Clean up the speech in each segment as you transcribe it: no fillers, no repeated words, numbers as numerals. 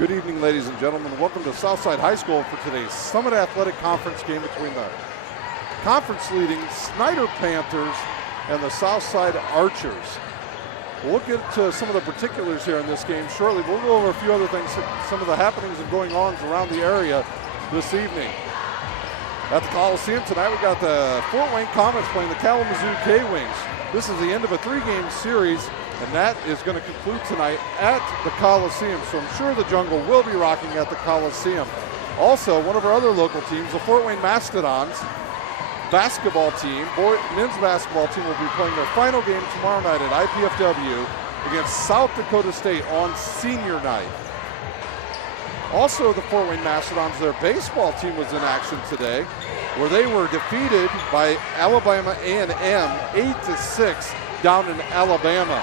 Good evening, ladies and gentlemen. Welcome to Southside High School for today's Summit Athletic Conference game between the conference-leading Snider Panthers and the Southside Archers. We'll get to some of the particulars here in this game shortly. We'll go over a few other things, some of the happenings and going-ons around the area this evening. At the Coliseum tonight, we got the Fort Wayne Comets playing the Kalamazoo K-Wings. This is the end of a three-game series, and that is going to conclude tonight at the Coliseum. So I'm sure the Jungle will be rocking at the Coliseum. Also, one of our other local teams, the Fort Wayne Mastodons basketball team, men's basketball team, will be playing their final game tomorrow night at IPFW against South Dakota State on senior night. Also, the Fort Wayne Mastodons, their baseball team was in action today, where they were defeated by Alabama A&M 8-6 down in Alabama.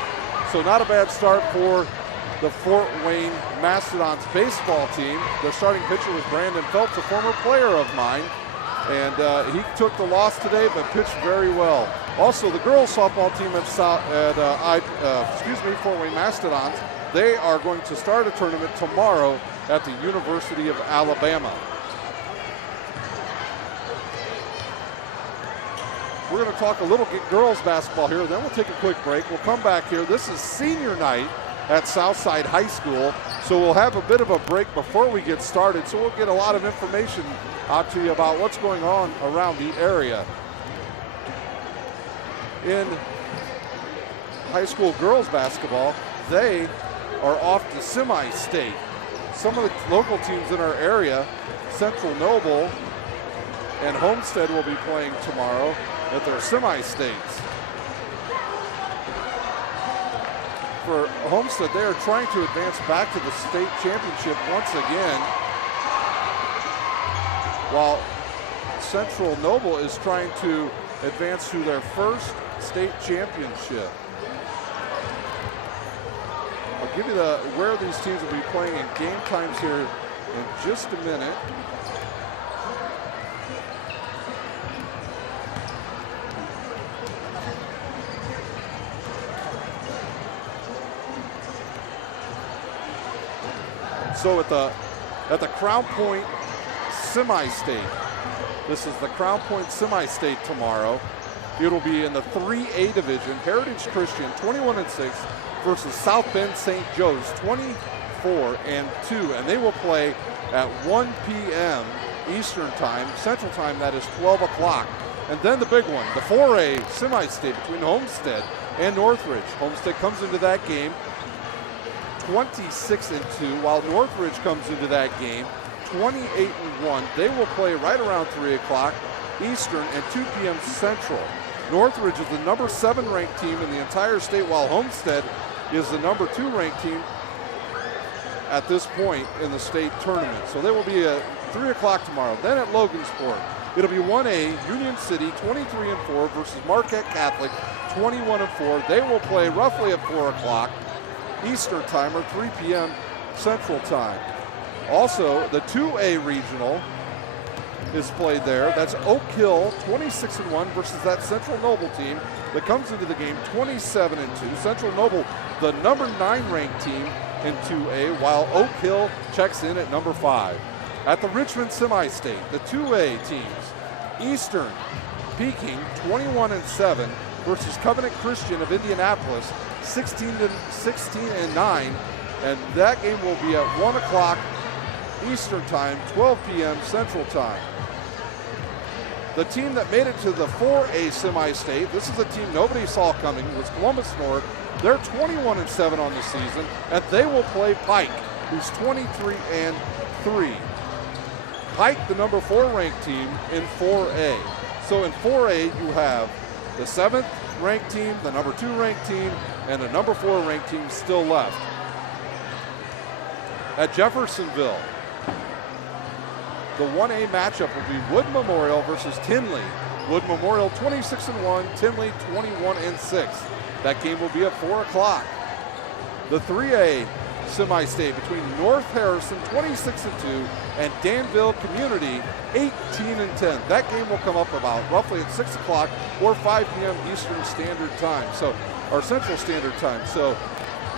So not a bad start for the Fort Wayne Mastodons baseball team. Their starting pitcher was Brandon Phelps, a former player of mine, and he took the loss today, but pitched very well. Also, the girls softball team at Fort Wayne Mastodons, they are going to start a tournament tomorrow at the University of Alabama. We're going to talk a little girls basketball here, then we'll take a quick break. We'll come back here. This is senior night at Southside High School, so we'll have a bit of a break before we get started, so we'll get a lot of information out to you about what's going on around the area. In high school girls basketball, they are off to semi-state. Some of the local teams in our area, Central Noble and Homestead, will be playing tomorrow at their semi-states. For Homestead, they are trying to advance back to the state championship once again, while Central Noble is trying to advance to their first state championship. I'll give you where these teams will be playing in game times here in just a minute. So at the Crown Point semi-state, this is the Crown Point semi-state tomorrow. It'll be in the 3A division. Heritage Christian 21-6 versus South Bend St. Joe's 24-2, and they will play at 1 p.m. Eastern time, Central time, that is 12 o'clock. And then the big one, the 4A semi-state between Homestead and Northridge. Homestead comes into that game 26-2, while Northridge comes into that game 28-1. They will play right around 3 o'clock Eastern and 2 p.m. Central. Northridge is the number 7 ranked team in the entire state, while Homestead is the number 2 ranked team at this point in the state tournament. So they will be at 3 o'clock tomorrow. Then at Logansport, it'll be 1A, Union City 23-4 versus Marquette Catholic 21-4. They will play roughly at 4 o'clock Eastern time or 3 p.m. Central time. Also, the 2A regional is played there. That's Oak Hill 26-1 versus that Central Noble team that comes into the game 27-2. Central Noble, the number 9 ranked team in 2A, while Oak Hill checks in at number 5. At the Richmond semi-state, the 2A teams, Eastern peaking 21-7 versus Covenant Christian of Indianapolis 16-9, and that game will be at 1 o'clock Eastern time, 12 p.m. Central time. The team that made it to the 4A semi-state, this is a team nobody saw coming, was Columbus North. They're 21-7 on the season, and they will play Pike, who's 23-3. Pike, the number 4 ranked team in 4A. So in 4A, you have the 7th ranked team, the number 2 ranked team, and the number 4 ranked team still left. At Jeffersonville, the 1A matchup will be Wood Memorial versus Tinley. Wood Memorial 26-1, Tinley 21-6. That game will be at 4 o'clock. The 3A semi-state between North Harrison 26-2 and Danville Community 18-10. That game will come up about roughly at 6 o'clock or 5 p.m. Eastern Standard Time, or Central Standard Time. So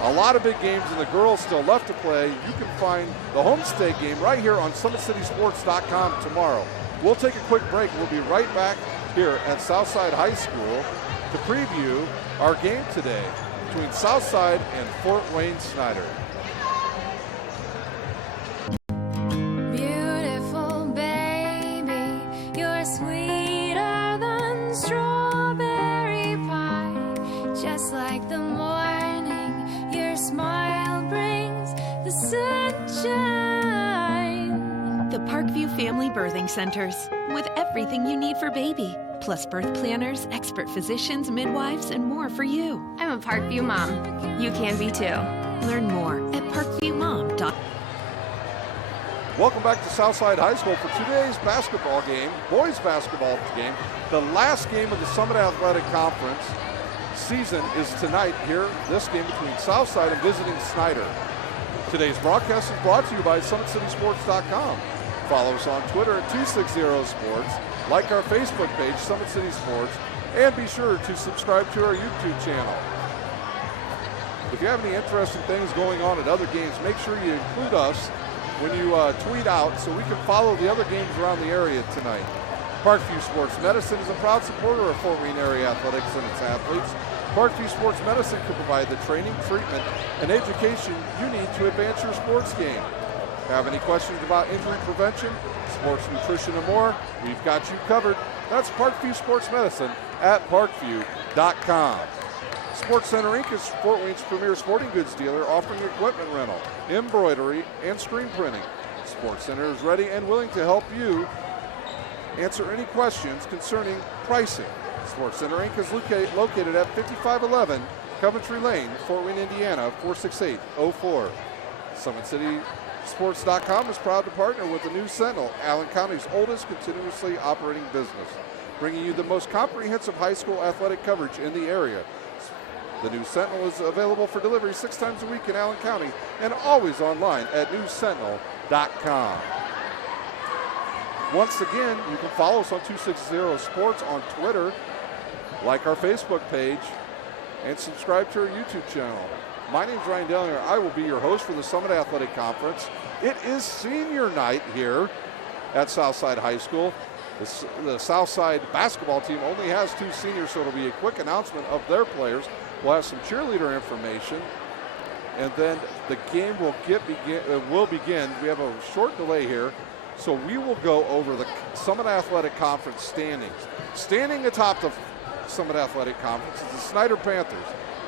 A lot of big games, and the girls still left to play. You can find the Homestead game right here on SummitCitySports.com tomorrow. We'll take a quick break. We'll be right back here at Southside High School to preview our game today between Southside and Fort Wayne Snider. Beautiful baby, you're sweeter than strawberry pie. Just like the morning, your smile brings the sunshine. The Parkview Family Birthing Centers, with everything you need for baby, plus birth planners, expert physicians, midwives, and more for you. I'm a Parkview mom. You can be too. Learn more at parkviewmom.com. Welcome back to Southside High School for today's basketball game, boys basketball game. The last game of the Summit Athletic Conference season is tonight here, this game between Southside and visiting Snider. Today's broadcast is brought to you by SummitCitySports.com. Follow us on Twitter at 260sports, like our Facebook page, Summit City Sports, and be sure to subscribe to our YouTube channel. If you have any interesting things going on at other games, make sure you include us when you tweet out so we can follow the other games around the area tonight. Parkview Sports Medicine is a proud supporter of Fort Wayne area athletics and its athletes. Parkview Sports Medicine can provide the training, treatment, and education you need to advance your sports game. Have any questions about injury prevention, sports nutrition, and more? We've got you covered. That's Parkview Sports Medicine at parkview.com. Sports Center Inc. is Fort Wayne's premier sporting goods dealer, offering equipment rental, embroidery, and screen printing. Sports Center is ready and willing to help you answer any questions concerning pricing. Sports Center Inc. is located at 5511 Coventry Lane, Fort Wayne, Indiana, 46804. SummitCitySports.com is proud to partner with the News Sentinel, Allen County's oldest continuously operating business, bringing you the most comprehensive high school athletic coverage in the area. The News Sentinel is available for delivery 6 times a week in Allen County and always online at newssentinel.com. Once again, you can follow us on 260 Sports on Twitter, like our Facebook page, and subscribe to our YouTube channel. My name is Ryan Dellinger. I will be your host for the Summit Athletic Conference. It is senior night here at Southside High School. The Southside basketball team only has 2 seniors, so it'll be a quick announcement of their players. We'll have some cheerleader information, and then the game will begin. We have a short delay here, so we will go over the Summit Athletic Conference standings. Standing atop the Summit Athletic Conference is the Snider Panthers.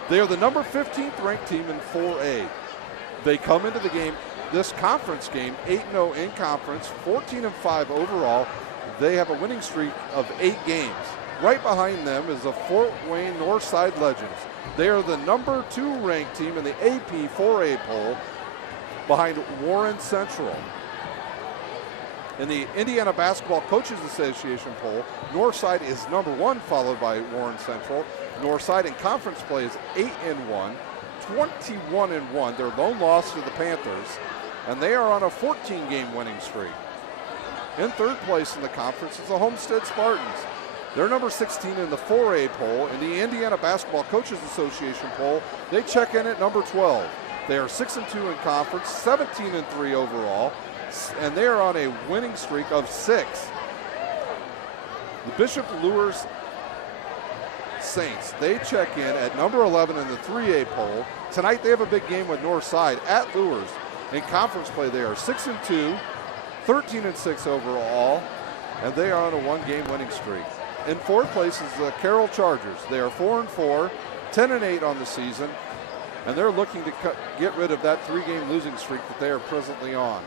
They are the number 15th ranked team in 4A. They come into the game, this conference game, 8-0 in conference, 14-5 overall. They have a winning streak of 8 games. Right behind them is the Fort Wayne Northside Legends. They are the number 2 ranked team in the AP 4A poll behind Warren Central. In the Indiana Basketball Coaches Association poll, Northside is number 1, followed by Warren Central. Northside in conference play is 8-1, 21-1. Their lone loss to the Panthers, and they are on a 14-game winning streak. In third place in the conference is the Homestead Spartans. They're number 16 in the 4A poll. In the Indiana Basketball Coaches Association poll, they check in at number 12. They are 6-2 in conference, 17-3 overall, and they are on a winning streak of 6. The Bishop Lures Saints, they check in at number 11 in the 3A poll. Tonight they have a big game with Northside at Lures. In conference play, they are 6-2, 13-6 overall, and they are on a 1-game winning streak. In fourth place is the Carroll Chargers. They are 4-4, 10-8 on the season, and they're looking to get rid of that 3-game losing streak that they are presently on.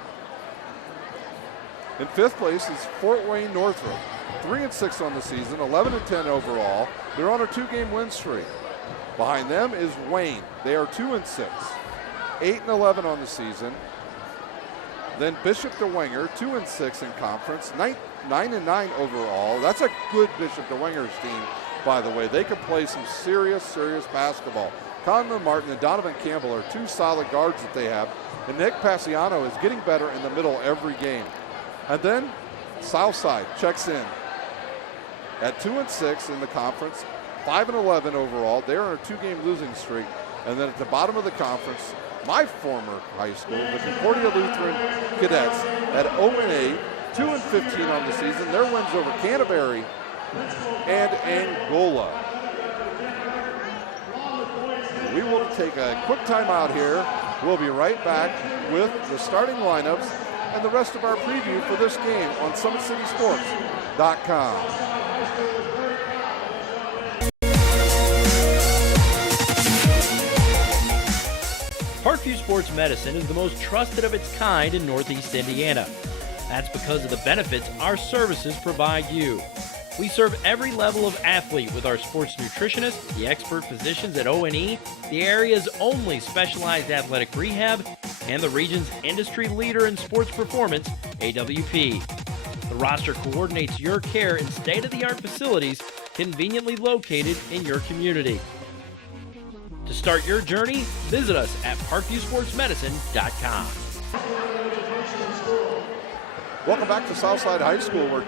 In fifth place is Fort Wayne Northrop, 3-6 on the season, 11-10 overall. They're on a 2-game win streak. Behind them is Wayne. They are 2-6, 8-11 on the season. Then Bishop DeWinger, 2-6 in conference, 9-9 overall. That's a good Bishop DeWinger's team, by the way. They can play some serious basketball. Conlon Martin and Donovan Campbell are 2 solid guards that they have. And Nick Passiano is getting better in the middle every game. And then Southside checks in at 2-6 in the conference, 5-11 overall. They're on a 2-game losing streak. And then at the bottom of the conference, my former high school, the Concordia Lutheran Cadets, at 0-8, 2-15 on the season. Their wins over Canterbury and Angola. We will take a quick timeout here. We'll be right back with the starting lineups and the rest of our preview for this game on SummitCitySports.com. Parkview Sports Medicine is the most trusted of its kind in Northeast Indiana. That's because of the benefits our services provide you. We serve every level of athlete with our sports nutritionists, the expert physicians at O&E, the area's only specialized athletic rehab, and the region's industry leader in sports performance, AWP. The roster coordinates your care in state-of-the-art facilities conveniently located in your community. To start your journey, visit us at parkviewsportsmedicine.com. Welcome back to Southside High School, where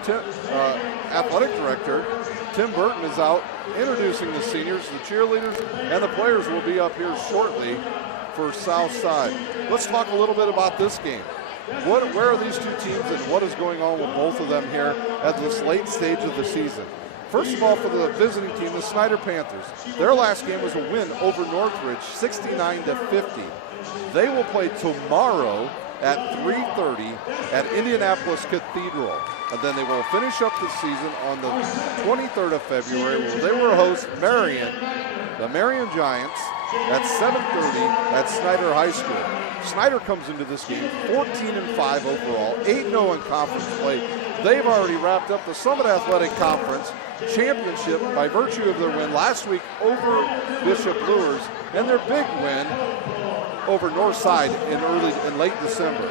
athletic director Tim Burton is out introducing the seniors, the cheerleaders, and the players will be up here shortly for Southside. Let's talk a little bit about this game. Where are these two teams and what is going on with both of them here at this late stage of the season? First of all, for the visiting team, the Snider Panthers, their last game was a win over Northridge, 69-50. They will play tomorrow at 3:30 at Indianapolis Cathedral. And then they will finish up the season on the 23rd of February, where they will host Marion, the Marion Giants, at 7:30 at Snider High School. Snider comes into this game 14-5 overall, 8-0 in conference play. They've already wrapped up the Summit Athletic Conference championship by virtue of their win last week over Bishop Lures and their big win over Northside in late December.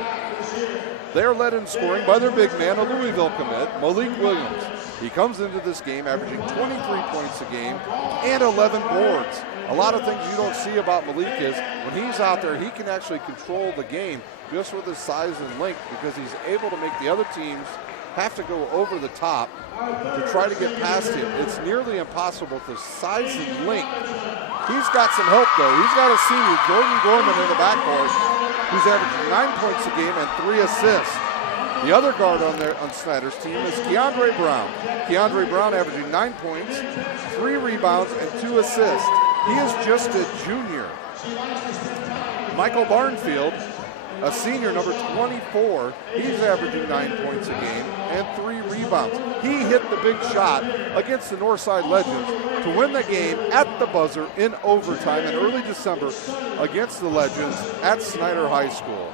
They are led in scoring by their big man, a Louisville commit, Malik Williams. He comes into this game averaging 23 points a game and 11 boards. A lot of things you don't see about Malik is when he's out there, he can actually control the game just with his size and length, because he's able to make the other teams have to go over the top to try to get past him. It's nearly impossible to size and length. He's got some help, though. He's got a senior, Jordan Gorman, in the backcourt, who's averaging 9 points a game and 3 assists. The other guard on Snyder's team is Keandre Brown. Keandre Brown averaging 9 points, 3 rebounds, and 2 assists. He is just a junior. Michael Barnfield, a senior, number 24, he's averaging 9 points a game and 3 rebounds. He hit the big shot against the Northside Legends to win the game at the buzzer in overtime in early December against the Legends at Snider High School.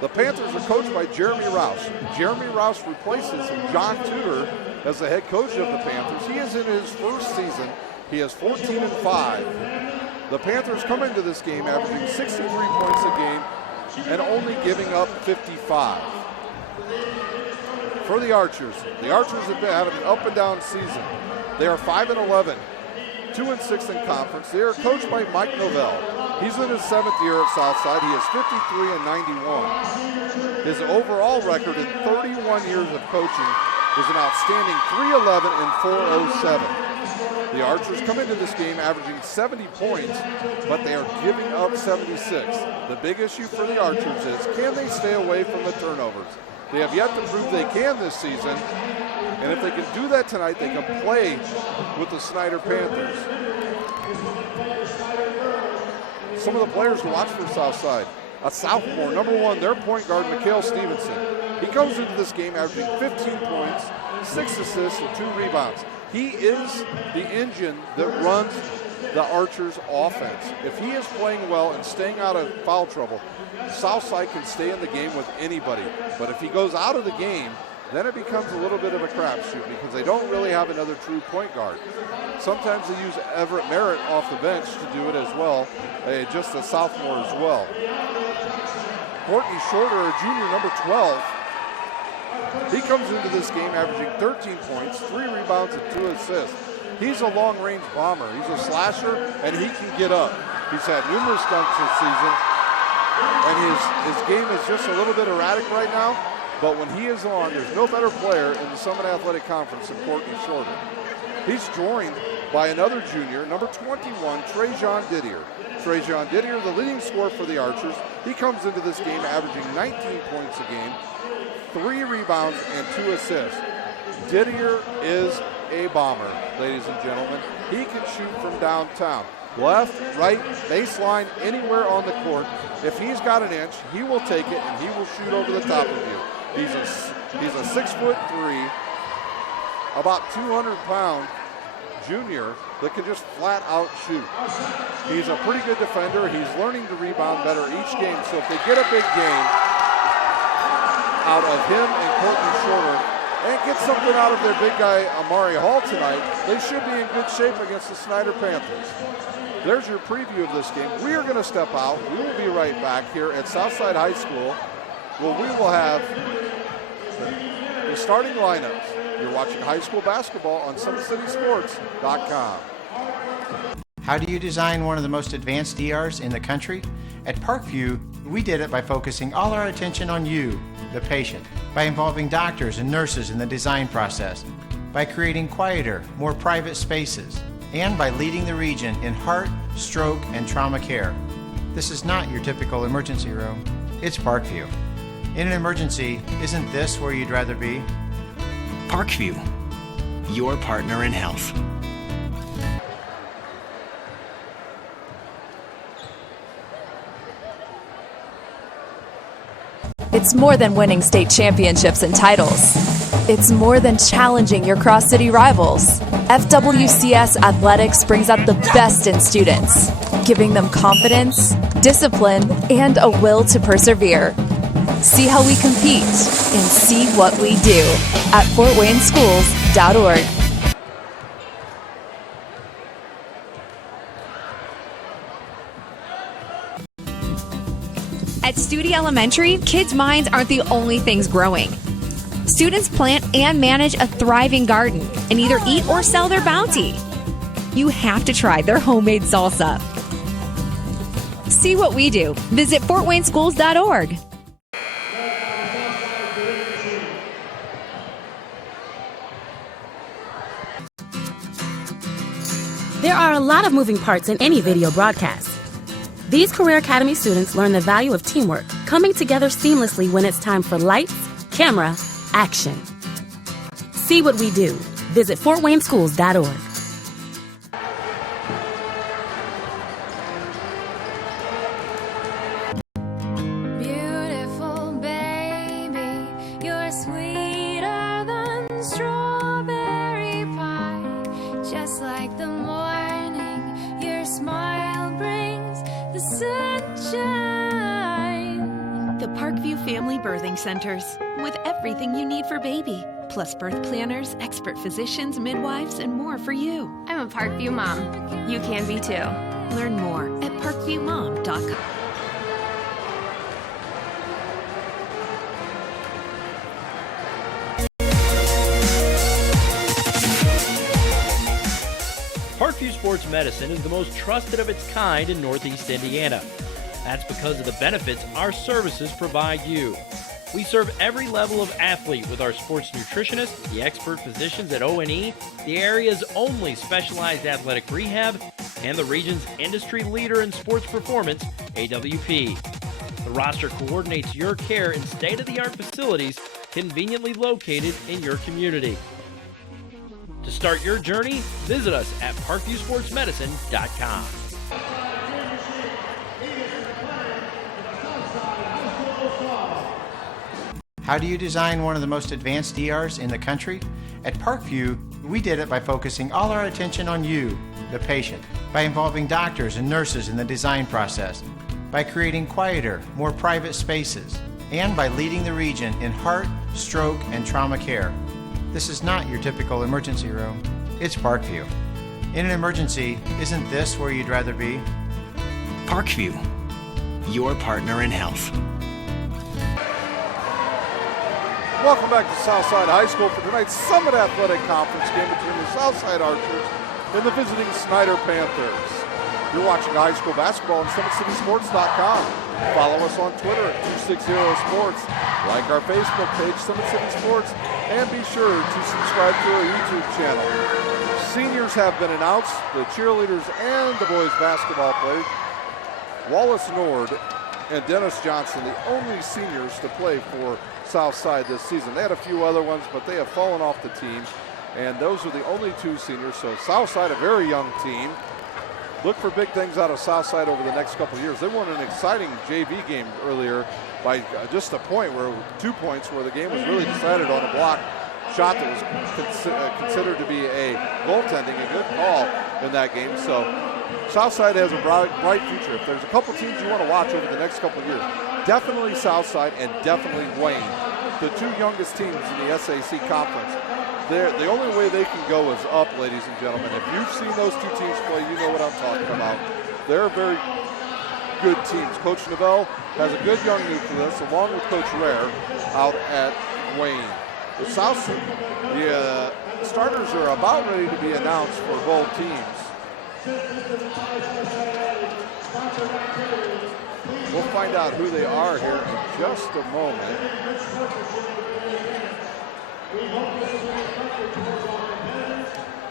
The Panthers are coached by Jeremy Rouse. Jeremy Rouse replaces John Tudor as the head coach of the Panthers. He is in his first season. He is 14-5. The Panthers come into this game averaging 63 points a game and only giving up 55. For the Archers have been having an up and down season. They are 5-11, 2-6 in conference. They are coached by Mike Novell. He's in his 7th year at Southside. He is 53-91. His overall record in 31 years of coaching is an outstanding 311 and 407. The Archers come into this game averaging 70 points, but they are giving up 76. The big issue for the Archers is, can they stay away from the turnovers? They have yet to prove they can this season, and if they can do that tonight, they can play with the Snider Panthers. Some of the players to watch for Southside. A sophomore, number 1, their point guard, Mikhail Stevenson. He comes into this game averaging 15 points, 6 assists, and 2 rebounds. He is the engine that runs the Archers' offense. If he is playing well and staying out of foul trouble, Southside can stay in the game with anybody. But if he goes out of the game, then it becomes a little bit of a crapshoot because they don't really have another true point guard. Sometimes they use Everett Merritt off the bench to do it as well, just a sophomore as well. Courtney Shorter, a junior, number 12. He comes into this game averaging 13 points, 3 rebounds, and 2 assists. He's a long-range bomber. He's a slasher, and he can get up. He's had numerous dunks this season, and his game is just a little bit erratic right now, but when he is on, there's no better player in the Summit Athletic Conference than Courtney Shorter. He's joined by another junior, number 21, Trajan Didier. Trajan Didier, the leading scorer for the Archers. He comes into this game averaging 19 points a game, 3 rebounds, and 2 assists. Didier is a bomber, ladies and gentlemen. He can shoot from downtown. Left, right, baseline, anywhere on the court. If he's got an inch, he will take it and he will shoot over the top of you. He's a 6'3", about 200-pound junior that can just flat out shoot. He's a pretty good defender. He's learning to rebound better each game. So if they get a big game out of him and Courtney Shorter and get something out of their big guy Amari Hall tonight, they should be in good shape against the Snider Panthers. There's your preview of this game. We are going to step out. We will be right back here at Southside High School, where we will have the starting lineups. You're watching high school basketball on SummitCitySports.com. How do you design one of the most advanced DRs in the country? At Parkview, we did it by focusing all our attention on you, the patient, by involving doctors and nurses in the design process, by creating quieter, more private spaces, and by leading the region in heart, stroke, and trauma care. This is not your typical emergency room. It's Parkview. In an emergency, isn't this where you'd rather be? Parkview, your partner in health. It's more than winning state championships and titles. It's more than challenging your cross-city rivals. FWCS Athletics brings out the best in students, giving them confidence, discipline, and a will to persevere. See how we compete and see what we do at FortWayneSchools.org. At Studi Elementary, kids' minds aren't the only things growing. Students plant and manage a thriving garden and either eat or sell their bounty. You have to try their homemade salsa. See what we do. Visit FortWayneSchools.org. There are a lot of moving parts in any video broadcast. These Career Academy students learn the value of teamwork, coming together seamlessly when it's time for lights, camera, action. See what we do. Visit FortWayneSchools.org. Beautiful baby, you're sweeter than strawberry pie. Just like the morning, your smile brings the sunshine. The Parkview Family Birthing Centers, with everything you need for baby, plus birth planners, expert physicians, midwives, and more for you. I'm a Parkview mom. You can be too. Learn more at parkviewmom.com. Parkview Sports Medicine is the most trusted of its kind in Northeast Indiana. That's because of the benefits our services provide you. We serve every level of athlete with our sports nutritionists, the expert physicians at O&E, the area's only specialized athletic rehab, and the region's industry leader in sports performance, AWP. The roster coordinates your care in state-of-the-art facilities conveniently located in your community. To start your journey, visit us at parkviewsportsmedicine.com. How do you design one of the most advanced DRs in the country? At Parkview, we did it by focusing all our attention on you, the patient, by involving doctors and nurses in the design process, by creating quieter, more private spaces, and by leading the region in heart, stroke, and trauma care. This is not your typical emergency room. It's Parkview. In an emergency, isn't this where you'd rather be? Parkview, your partner in health. Welcome back to Southside High School for tonight's Summit Athletic Conference game between the Southside Archers and the visiting Snider Panthers. You're watching high school basketball on SummitCitySports.com. Follow us on Twitter at 260sports. Like our Facebook page, Summit City Sports, and be sure to subscribe to our YouTube channel. seniors have been announced, the cheerleaders and the boys basketball players. Wallace Nord and Dennis Johnson, the only seniors to play for Southside this season. They had a few other ones, but they have fallen off the team, and those are the only 2 seniors. So Southside, a very young team. Look for big things out of Southside over the next couple of years. They won an exciting JV game earlier by just a point, 2 points, where the game was really decided on a block shot that was considered to be a goaltending, a good call in that game. So Southside has a bright future. If there's a couple teams you want to watch over the next couple of years, definitely Southside and definitely Wayne, the 2 youngest teams in the SAC conference. The only way they can go is up, ladies and gentlemen. If you've seen those 2 teams play, you know what I'm talking about. They're very good teams. Coach Novell has a good young nucleus, along with Coach Rare out at Wayne. The starters are about ready to be announced for both teams. We'll find out who they are here in just a moment.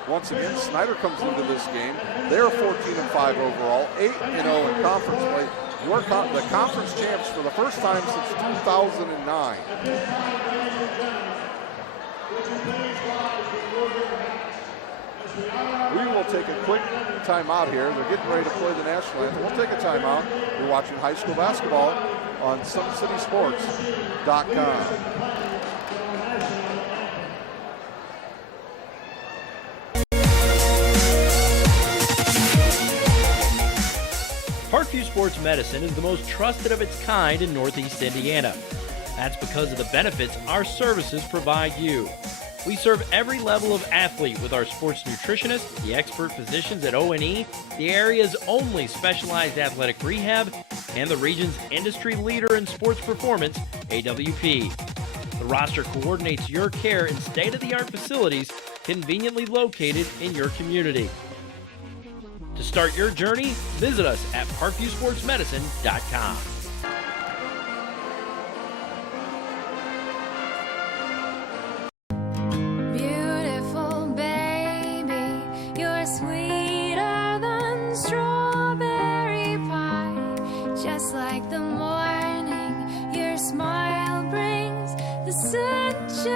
Once again, Snider comes into this game. They're 14-5 overall, 8-0 in conference play. We're the conference champs for the first time since 2009. We will take a quick timeout here. They're getting ready to play the national anthem. We'll take a timeout. You're watching high school basketball on SummitCitySports.com. Parkview Sports Medicine is the most trusted of its kind in Northeast Indiana. That's because of the benefits our services provide you. We serve every level of athlete with our sports nutritionists, the expert physicians at O&E, the area's only specialized athletic rehab, and the region's industry leader in sports performance, AWP. The roster coordinates your care in state-of-the-art facilities conveniently located in your community. To start your journey, visit us at parkviewsportsmedicine.com. Beautiful baby, you're sweeter than strawberry pie. Just like the morning, your smile brings the sunshine.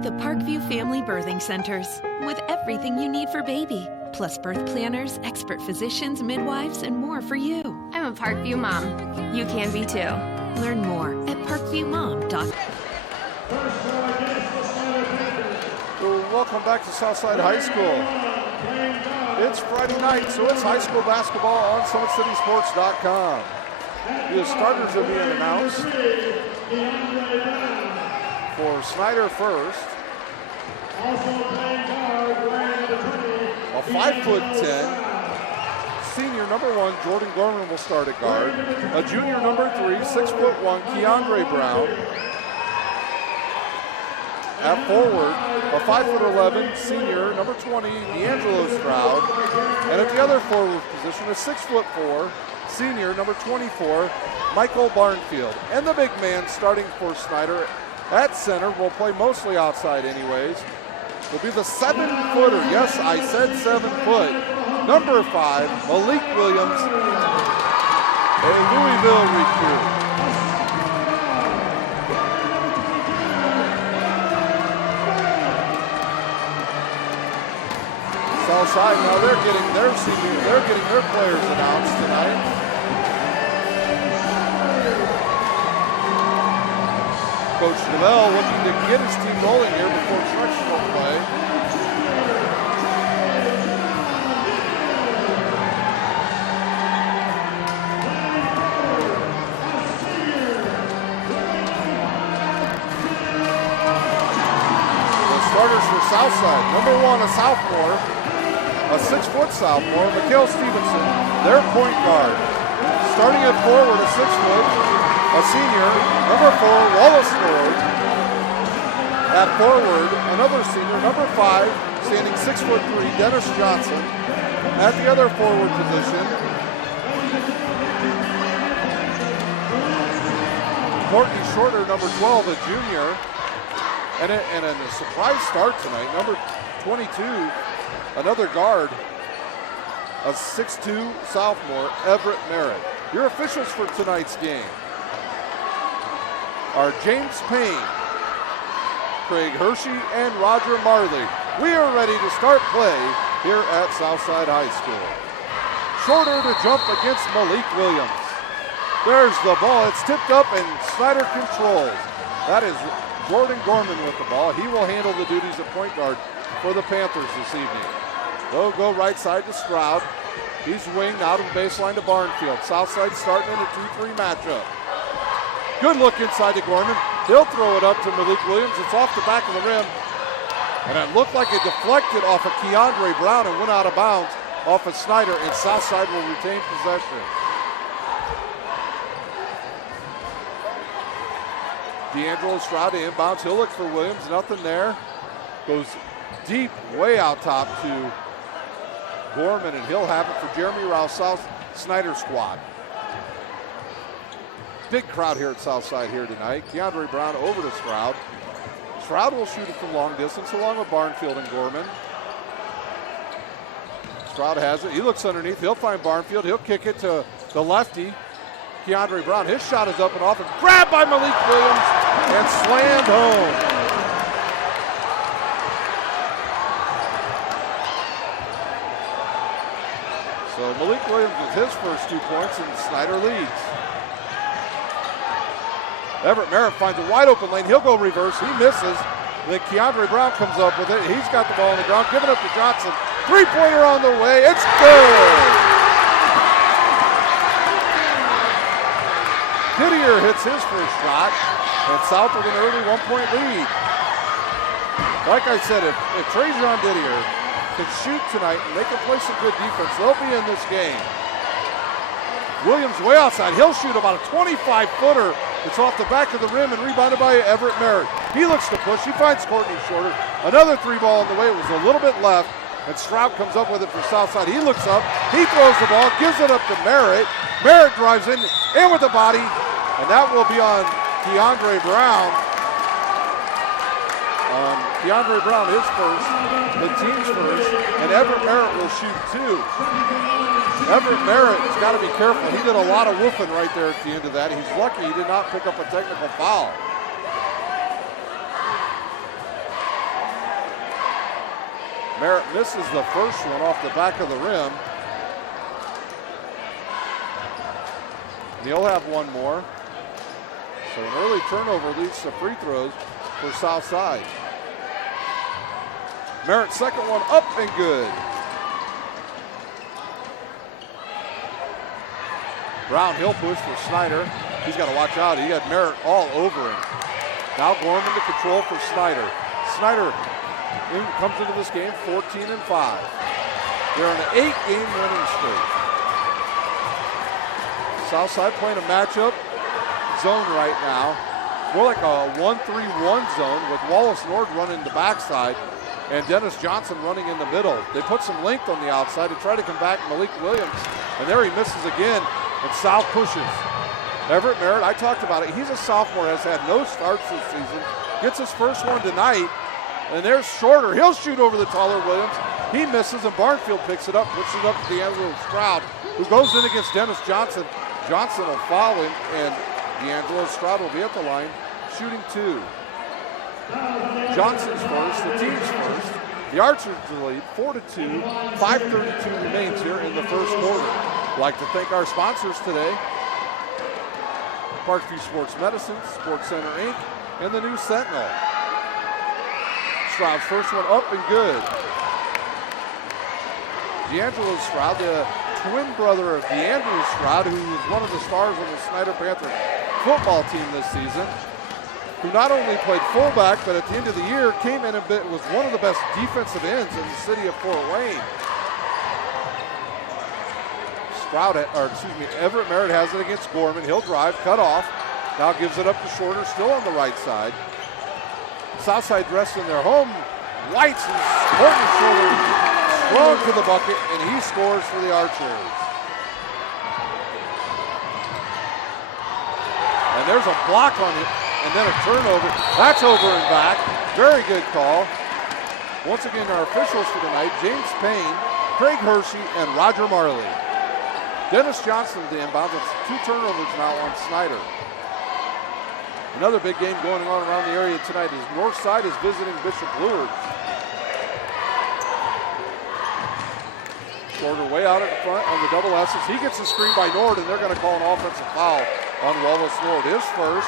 The Parkview Family Birthing Centers, with everything you need for baby, plus birth planners, expert physicians, midwives, and more for you. I'm a Parkview mom. You can be too. Learn more at parkviewmom.com. Well, welcome back to Southside High School. It's Friday night, so it's high school basketball on SummitCitySports.com. The starters are being announced for Snider first. A 5'10" senior number 1, Jordan Gorman will start at guard. A junior number 3, 6'1", Keandre Brown. At forward, a 5'11" senior number 20, D'Angelo Stroud. And at the other forward position, a 6'4" senior number 24, Michael Barnfield. And the big man starting for Snider at center will play mostly outside anyways. Will be the 7-footer. Yes, I said 7 foot. Number 5, Malik Williams, a Louisville recruit. Southside now they're getting their players announced tonight. Coach Novell looking to get his team rolling here before instructional play. The starters for Southside. Number 1, a sophomore, a 6-foot sophomore, Mikhail Stevenson, their point guard. Starting at forward, a 6-foot. A senior, number 4, Wallace Nord. At forward, another senior, number 5, standing 6'3", Dennis Johnson. At the other forward position, Courtney Shorter, number 12, a junior. And a surprise start tonight, number 22, another guard, a 6'2 sophomore, Everett Merritt. Your officials for tonight's game are James Payne, Craig Hershey, and Roger Marley. We are ready to start play here at Southside High School. Shorter to jump against Malik Williams. There's the ball. It's tipped up and Snider controls. That is Jordan Gorman with the ball. He will handle the duties of point guard for the Panthers this evening. They'll go right side to Stroud. He's winged out of the baseline to Barnfield. Southside starting in a 2-3 matchup. Good look inside to Gorman. He'll throw it up to Malik Williams. It's off the back of the rim. And it looked like it deflected off of Keandre Brown and went out of bounds off of Snider, and Southside will retain possession. D'Angelo Stroud to inbounds. He'll look for Williams. Nothing there. Goes deep, way out top to Gorman, and he'll have it for Jeremy Rouse, South Snider squad. Big crowd here at Southside here tonight. Keandre Brown over to Stroud. Stroud will shoot it from long distance along with Barnfield and Gorman. Stroud has it. He looks underneath. He'll find Barnfield. He'll kick it to the lefty, Keandre Brown. His shot is up and off and grabbed by Malik Williams and slammed home. So Malik Williams with his first 2 points and Snider leads. Everett Merritt finds a wide open lane. He'll go reverse. He misses. Then Keandre Brown comes up with it. He's got the ball on the ground. Giving up to Johnson. Three-pointer on the way. It's good. Didier hits his first shot. And South with an early 1-point lead. Like I said, if Trajan Didier can shoot tonight and they can play some good defense, they'll be in this game. Williams way outside. He'll shoot about a 25-footer. It's off the back of the rim and rebounded by Everett Merritt. He looks to push. He finds Courtney Shorter. Another 3-ball on the way. It was a little bit left, and Stroud comes up with it for Southside. He looks up. He throws the ball, gives it up to Merritt. Merritt drives in with the body, and that will be on Keandre Brown. Keandre Brown is first, the team's first, and Everett Merritt will shoot 2. Everett Merritt's got to be careful. He did a lot of woofing right there at the end of that. He's lucky he did not pick up a technical foul. Merritt misses the first one off the back of the rim. And he'll have one more. So an early turnover leads to free throws for Southside. Merritt's second one up and good. Brown, he'll push for Snider. He's got to watch out. He had Merritt all over him. Now Gorman to control for Snider. Snider comes into this game 14-5. They're on an 8-game winning streak. Southside playing a matchup zone right now. More like a 1-3-1 zone with Wallace Nord running the backside and Dennis Johnson running in the middle. They put some length on the outside to try to come back Malik Williams. And there he misses again. And South pushes. Everett Merritt, I talked about it. He's a sophomore, has had no starts this season. Gets his first one tonight. And there's Shorter. He'll shoot over the taller Williams. He misses, and Barnfield picks it up, puts it up to D'Angelo Stroud, who goes in against Dennis Johnson. Johnson will foul him, and D'Angelo Stroud will be at the line, shooting 2. Johnson's first, the team's first. The Archers lead 4-2. 5:32 remains here in the first quarter. I'd like to thank our sponsors today: Parkview Sports Medicine, Sports Center Inc., and the new Sentinel. Stroud's first one up and good. D'Angelo Stroud, the twin brother of DeAndre Stroud, who was one of the stars on the Snider Panther football team this season, who not only played fullback, but at the end of the year came in and was one of the best defensive ends in the city of Fort Wayne. Everett Merritt has it against Gorman. He'll drive, cut off. Now gives it up to Shorter, still on the right side. Southside dressed in their home whites, and Courtney Shorter thrown to the bucket, and he scores for the Archers. And there's a block on it, and then a turnover. That's over and back. Very good call. Once again, our officials for tonight, James Payne, Craig Hershey, and Roger Marley. Dennis Johnson at the inbound. It's 2 turnovers now on Snider. Another big game going on around the area tonight is Northside is visiting Bishop Luers. Shorter way out at the front on the double S's. He gets a screen by Nord, and they're going to call an offensive foul on Wallace Nord. His first,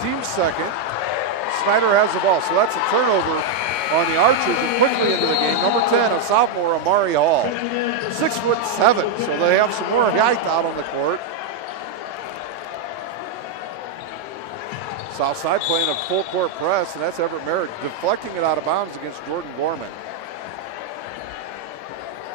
team second. Snider has the ball, so that's a turnover on the Archers, and quickly into the game. Number 10, a sophomore, Amari Hall. 6'7", so they have some more height out on the court. Southside playing a full court press, and that's Everett Merritt deflecting it out of bounds against Jordan Gorman.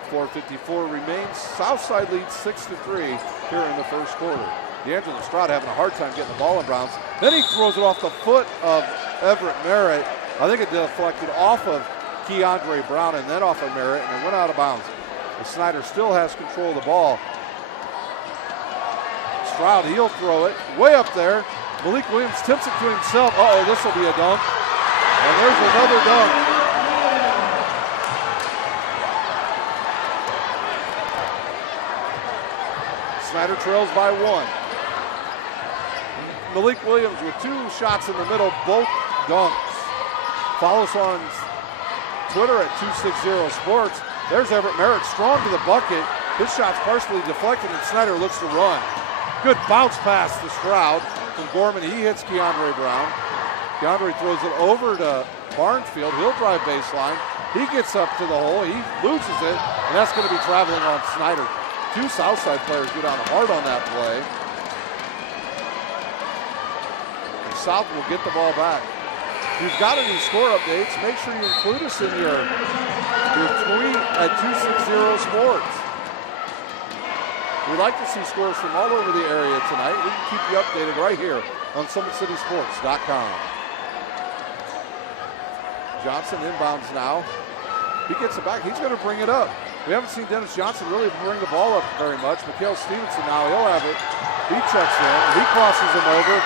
4:54 remains. Southside leads 6-3 here in the first quarter. D'Angelo Stroud having a hard time getting the ball in bounds. Then he throws it off the foot of Everett Merritt. I think it deflected off of Keandre Brown and then off of Merritt, and it went out of bounds. The Snider still has control of the ball. Stroud, he'll throw it way up there. Malik Williams tips it to himself. Uh-oh, this will be a dunk. And there's another dunk. Snider trails by 1. Malik Williams with 2 shots in the middle, both dunks. Follow us on Twitter at 260sports. There's Everett Merritt, strong to the bucket. His shot's partially deflected, and Snider looks to run. Good bounce pass to Stroud from Gorman. He hits Keandre Brown. Keandre throws it over to Barnfield. He'll drive baseline. He gets up to the hole. He loses it, and that's going to be traveling on Snider. 2 Southside players go down hard on that play. And South will get the ball back. If you've got any score updates, make sure you include us in your tweet at 260sports. We'd like to see scores from all over the area tonight. We can keep you updated right here on SummitCitySports.com. Johnson inbounds now. He gets it back. He's going to bring it up. We haven't seen Dennis Johnson really bring the ball up very much. Mikhail Stevenson now, he'll have it. He checks in. He crosses him over.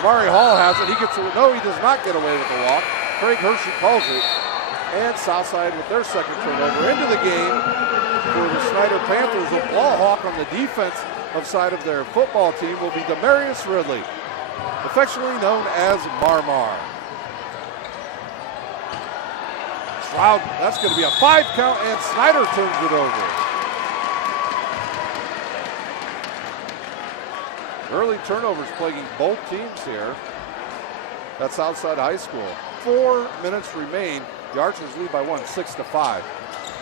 Amari Hall has it. He gets it. No, he does not get away with the walk. Craig Hershey calls it. And Southside with their second turnover into the game for the Snider Panthers. A ball hawk on the defense of side of their football team will be Demarius Ridley, affectionately known as Marmar. Stroud, that's going to be a 5 count, and Snider turns it over. Early turnovers plaguing both teams here. That's Southside High School. 4 minutes remain. The Archers lead by 1, 6-5.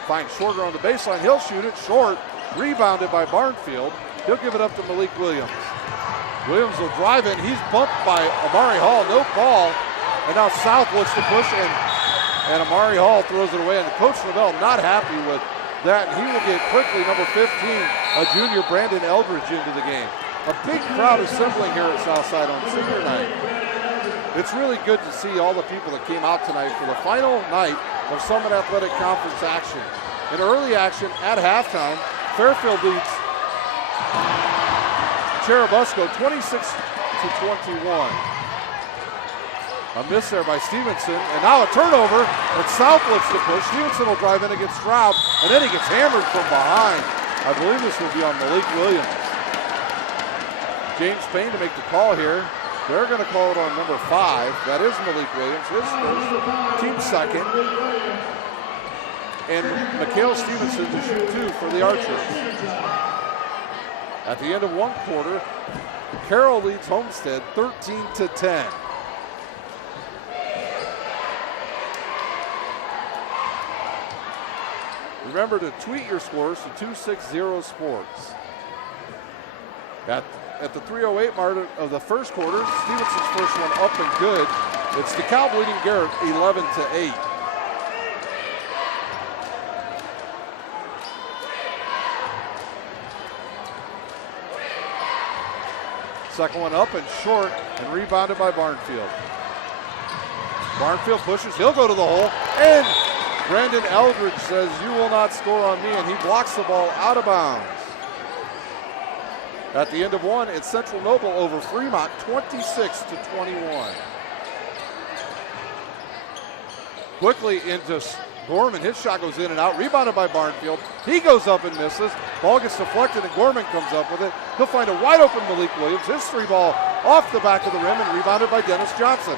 Finds Shorter on the baseline. He'll shoot it short. Rebounded by Barnfield. He'll give it up to Malik Williams. Williams will drive it. He's bumped by Amari Hall. No ball. And now South looks to push, and Amari Hall throws it away. And Coach Lavelle not happy with that. And he will get quickly number 15, a junior, Brandon Eldridge, into the game. A big crowd assembling here at Southside on senior night. It's really good to see all the people that came out tonight for the final night of Summit Athletic Conference action. In early action at halftime, Fairfield leads Cherubusco 26-21. A miss there by Stevenson, and now a turnover, and South looks to push. Stevenson will drive in against Stroud, and then he gets hammered from behind. I believe this will be on Malik Williams. James Payne to make the call here. They're going to call it on number 5. That is Malik Williams, his first, team second. And Mikhail Stevenson to shoot 2 for the Archers. At the end of 1 quarter, Carroll leads Homestead 13-10. Remember to tweet your scores to 260sports. At the 3:08 mark of the first quarter, Stevenson's first one up and good. It's DeKalb leading Garrett 11-8. Second one up and short and rebounded by Barnfield. Barnfield pushes, he'll go to the hole, and Brandon Eldridge says, "You will not score on me," and he blocks the ball out of bounds. At the end of 1, it's Central Noble over Fremont, 26-21. Quickly into Gorman, his shot goes in and out, rebounded by Barnfield. He goes up and misses. Ball gets deflected and Gorman comes up with it. He'll find a wide open Malik Williams. His three ball off the back of the rim and rebounded by Dennis Johnson.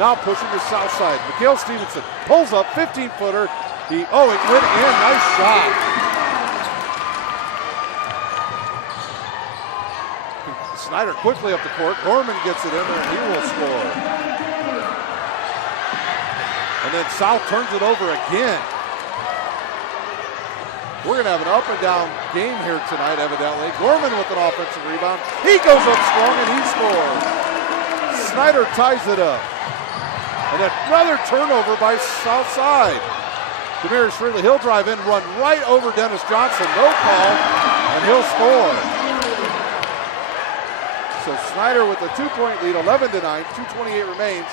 Now pushing to south side. Mikhail Stevenson pulls up, 15-footer. It went in. Nice shot. Snider quickly up the court. Gorman gets it in there and he will score. And then South turns it over again. We're going to have an up and down game here tonight, evidently. Gorman with an offensive rebound. He goes up strong and he scores. Snider ties it up. And another turnover by Southside. Demarius Ridley, he'll drive in, run right over Dennis Johnson. No call, and he'll score. So Snider with a 2-point lead, 11-9, 2:28 remains.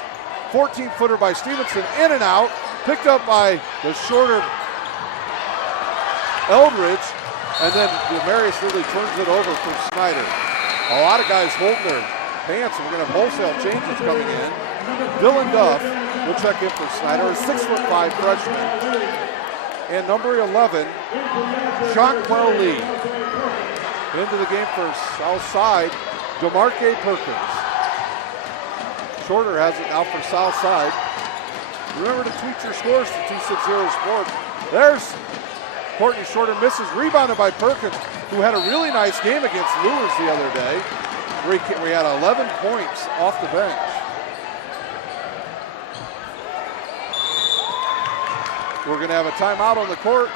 14-footer by Stevenson, in and out. Picked up by the shorter Eldridge. And then Demarius Ridley turns it over for Snider. A lot of guys holding their pants, and we're going to have wholesale changes coming in. Dylan Duff will check in for Snider, a 6'5" freshman. And number 11, Shonquel Lee. Into the game for Southside, DeMarque Perkins. Shorter has it now for Southside. Remember to tweet your scores to 260-SPORTS. There's Courtney Shorter, misses, rebounded by Perkins, who had a really nice game against Lewis the other day. We had 11 points off the bench. We're going to have a timeout on the court.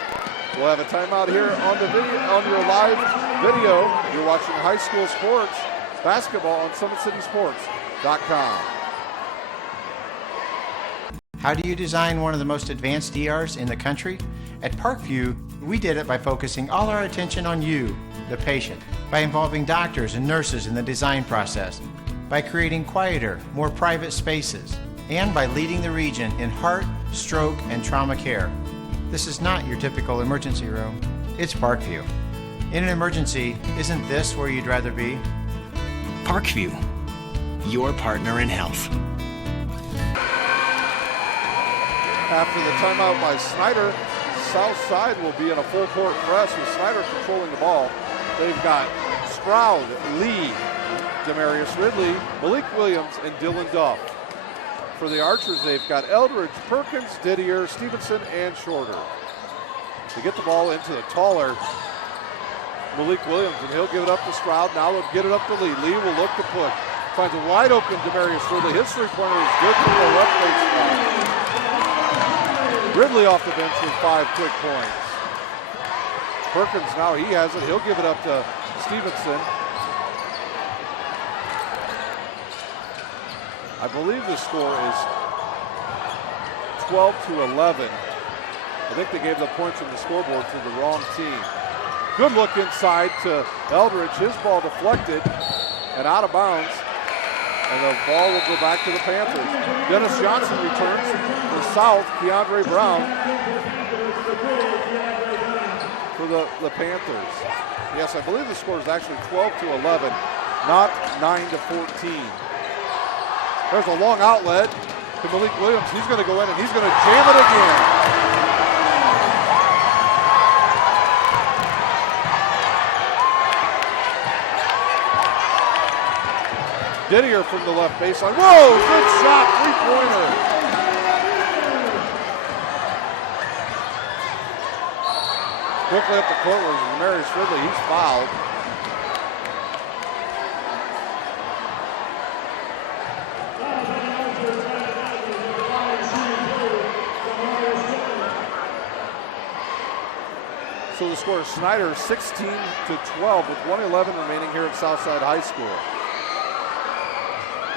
We'll have a timeout here on the video, on your live video. You're watching high school sports basketball on SummitCitySports.com. How do you design one of the most advanced ERs in the country? At Parkview, we did it by focusing all our attention on you, the patient, by involving doctors and nurses in the design process, by creating quieter, more private spaces, and by leading the region in heart, stroke, and trauma care. This is not your typical emergency room. It's Parkview. In an emergency, isn't this where you'd rather be? Parkview, your partner in health. After the timeout by Snider, Southside will be in a full court press with Snider controlling the ball. They've got Stroud, Lee, Demarius Ridley, Malik Williams, and Dylan Duff. For the Archers, they've got Eldridge, Perkins, Didier, Stevenson, and Shorter. They get the ball into the taller Malik Williams, and he'll give it up to Stroud. Now they'll get it up to Lee. Lee will look to push. Finds a wide open Demarius Ridley. His three-pointer is good for the left baseline. Ridley off the bench with 5 quick points. Perkins, now he has it. He'll give it up to Stevenson. I believe the score is 12-11. I think they gave the points on the scoreboard to the wrong team. Good look inside to Eldridge. His ball deflected and out of bounds. And the ball will go back to the Panthers. Dennis Johnson returns for South. Keandre Brown for the Panthers. Yes, I believe the score is actually 12-11, not 9-14. There's a long outlet to Malik Williams. He's going to go in and he's going to jam it again. Didier from the left baseline. Whoa, good shot, three-pointer. Quickly up the court was Demarius Ridley. He's fouled. So the score is Snider 16-12 with 1:11 remaining here at Southside High School.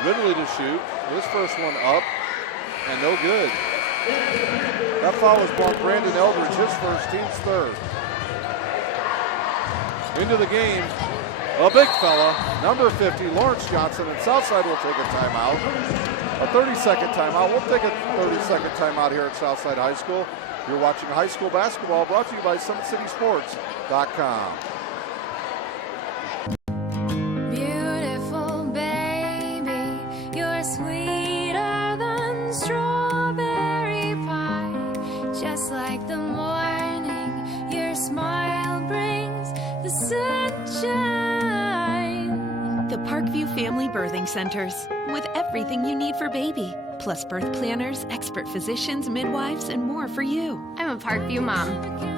Ridley to shoot. His first one up and no good. That foul was blocked. Brandon Eldridge, his first, team's third. Into the game, a big fella, number 50, Lawrence Johnson, and Southside will take a timeout. A 30-second timeout. We'll take a 30-second timeout here at Southside High School. You're watching high school basketball brought to you by SummitCitySports.com. Beautiful baby, you're sweeter than strawberry pie, just like Family Birthing Centers, with everything you need for baby, plus birth planners, expert physicians, midwives, and more for you. I'm a Parkview mom.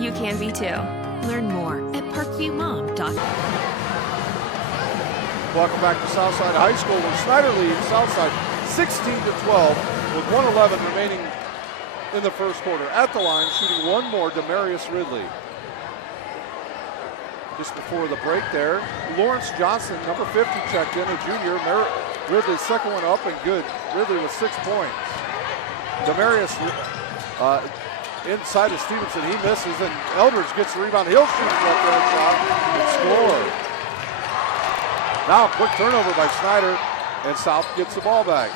You can be too. Learn more at parkviewmom.com. Welcome back to Southside High School, where Snider leads Southside 16-12 with 1:11 remaining in the first quarter. At the line, shooting one more, Demarius Ridley. Just before the break there, Lawrence Johnson, number 50, checked in, a junior. Ridley's second one up and good. Ridley with 6 points. Demarius inside of Stevenson, he misses, and Eldridge gets the rebound. He'll shoot a left-hand shot and score. Now a quick turnover by Snider, and South gets the ball back.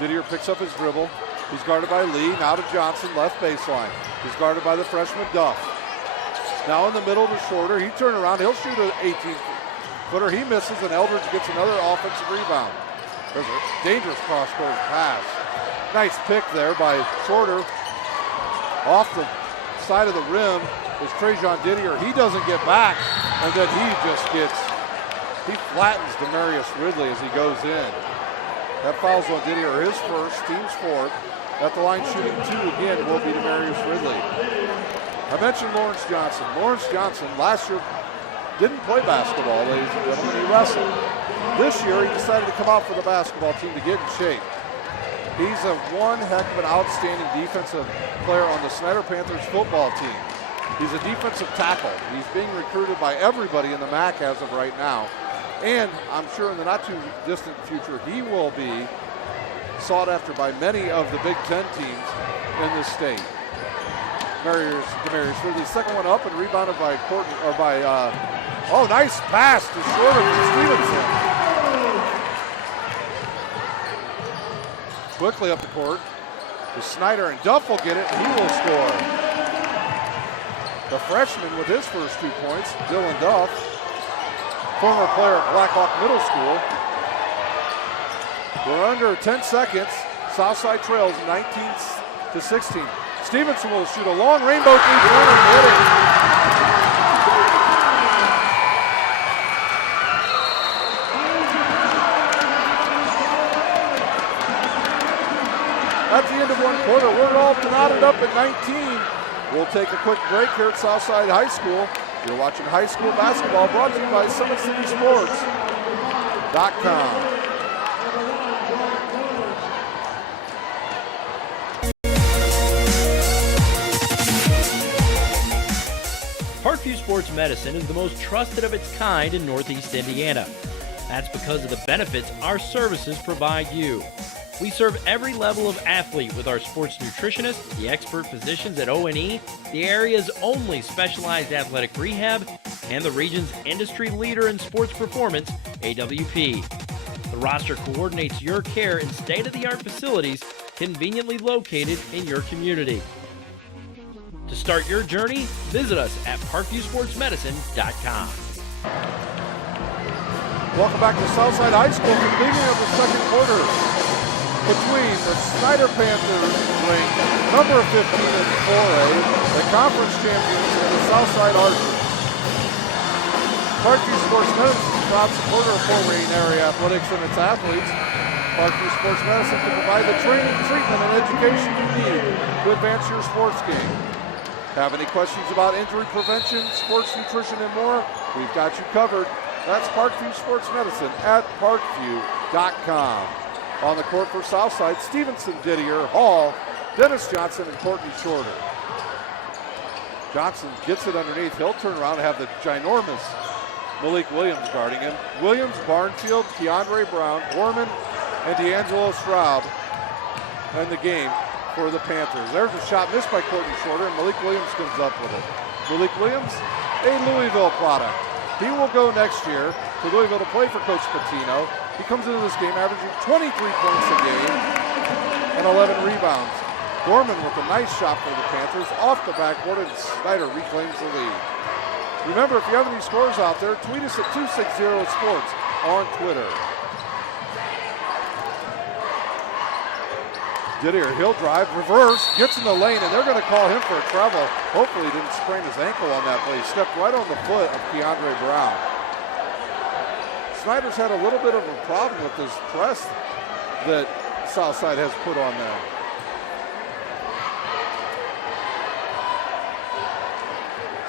Didier picks up his dribble. He's guarded by Lee, now to Johnson, left baseline. He's guarded by the freshman Duff. Now in the middle to Shorter. He turned around. He'll shoot an 18-footer. He misses, and Eldridge gets another offensive rebound. There's a dangerous cross-court pass. Nice pick there by Shorter. Off the side of the rim is Trajan Didier. He doesn't get back, and then he flattens Demarius Ridley as he goes in. That fouls on Didier, his first, team's fourth. At the line shooting two again will be Demarius Ridley. I mentioned Lawrence Johnson. Lawrence Johnson last year didn't play basketball, ladies and gentlemen. He wrestled. This year he decided to come out for the basketball team to get in shape. He's a one heck of an outstanding defensive player on the Snider Panthers football team. He's a defensive tackle. He's being recruited by everybody in the MAC as of right now. And I'm sure in the not too distant future, he will be sought after by many of the Big Ten teams in this state. Demarius Ridley, second one up and rebounded by nice pass to Shorter from Stevenson. Quickly up the court to Snider, and Duff will get it, and he will score. The freshman with his first 2 points, Dylan Duff, former player at Blackhawk Middle School. We're under 10 seconds. Southside trails 19-16. Stevenson will shoot a long rainbow three-pointer and hit it. At the end of one quarter, we're all knotted up at 19. We'll take a quick break here at Southside High School. You're watching high school basketball brought to you by SummitCitySports.com. Parkview Sports Medicine is the most trusted of its kind in Northeast Indiana. That's because of the benefits our services provide you. We serve every level of athlete with our sports nutritionists, the expert physicians at O&E, the area's only specialized athletic rehab, and the region's industry leader in sports performance, AWP. The roster coordinates your care in state-of-the-art facilities conveniently located in your community. To start your journey, visit us at parkviewsportsmedicine.com. Welcome back to Southside High School, the beginning of the second quarter between the Snider Panthers, ranked number 15 in 4A, the conference champions, and the Southside Archers. Parkview Sports Medicine is a proud supporter of Fort Wayne area athletics and its athletes. Parkview Sports Medicine can provide the training, treatment, and education you need to advance your sports game. Have any questions about injury prevention, sports nutrition, and more? We've got you covered. That's Parkview Sports Medicine at parkview.com. On the court for Southside, Stevenson, Didier, Hall, Dennis Johnson, and Courtney Shorter. Johnson gets it underneath. He'll turn around and have the ginormous Malik Williams guarding him. Williams, Barnfield, Keandre Brown, Orman, and D'Angelo Straub in the game for the Panthers. There's a shot missed by Courtney Shorter, and Malik Williams comes up with it. Malik Williams, a Louisville product. He will go next year to Louisville to play for Coach Patino. He comes into this game averaging 23 points a game and 11 rebounds. Gorman with a nice shot for the Panthers off the backboard, and Snider reclaims the lead. Remember, if you have any scores out there, tweet us at 260sports on Twitter. Didier, he'll drive, reverse, gets in the lane, and they're going to call him for a travel. Hopefully he didn't sprain his ankle on that play. He stepped right on the foot of Keandre Brown. Snider's had a little bit of a problem with this press that Southside has put on them.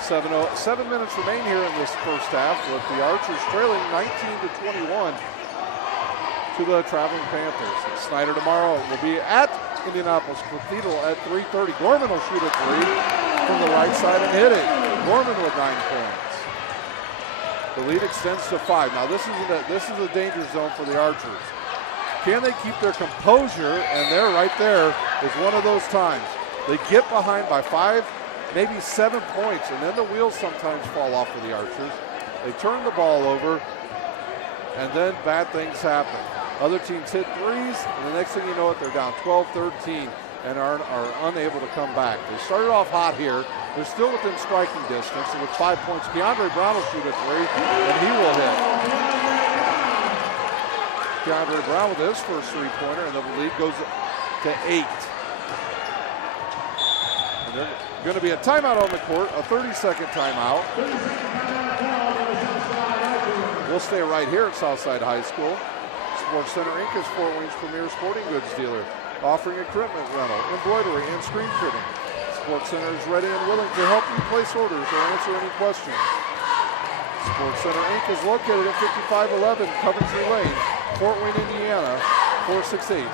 Seven minutes remain here in this first half with the Archers trailing 19-21 to the traveling Panthers. And Snider tomorrow will be at Indianapolis Cathedral at 3:30. Gorman will shoot a three from the right side and hit it. Gorman with 9 points. The lead extends to 5. Now this is a danger zone for the Archers. Can they keep their composure? And there, right there, is one of those times. They get behind by 5, maybe 7 points, and then the wheels sometimes fall off for the Archers. They turn the ball over, and then bad things happen. Other teams hit threes, and the next thing you know it, they're down 12-13 and are unable to come back. They started off hot here. They're still within striking distance, and with 5 points, Keandre Brown will shoot a three, and he will hit. Keandre Brown with his first three-pointer, and the lead goes to 8. And they're going to be a timeout on the court, a 30-second timeout. We'll stay right here at Southside High School. Sports Center Inc. is Fort Wayne's premier sporting goods dealer, offering equipment rental, embroidery, and screen printing. Sports Center is ready and willing to help you place orders or answer any questions. Sports Center Inc. is located at 5511 Coventry Lane, Fort Wayne, Indiana, 46804.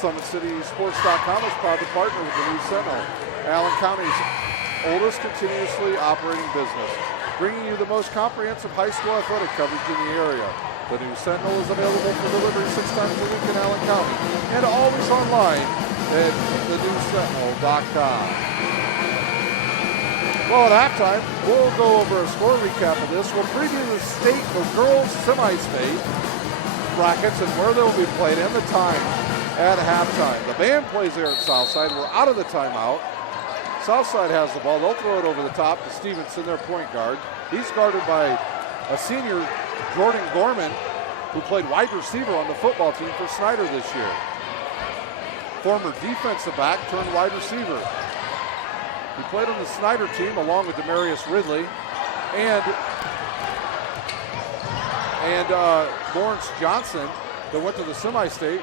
SummitCitySports.com is proud to partner with the News Sentinel, Allen County's oldest continuously operating business, bringing you the most comprehensive high school athletic coverage in the area. The News Sentinel is available for delivery 6 times a week in Allen County and always online at thenewssentinel.com. Well, at halftime, we'll go over a score recap of this. We'll preview the girls semi-state brackets and where they'll be played and the time at halftime. The band plays there at Southside. We're out of the timeout. Southside has the ball. They'll throw it over the top to Stevenson, their point guard. He's guarded by a senior, Jordan Gorman, who played wide receiver on the football team for Snider this year. Former defensive back turned wide receiver. He played on the Snider team along with Demarius Ridley and Lawrence Johnson that went to the semi-state.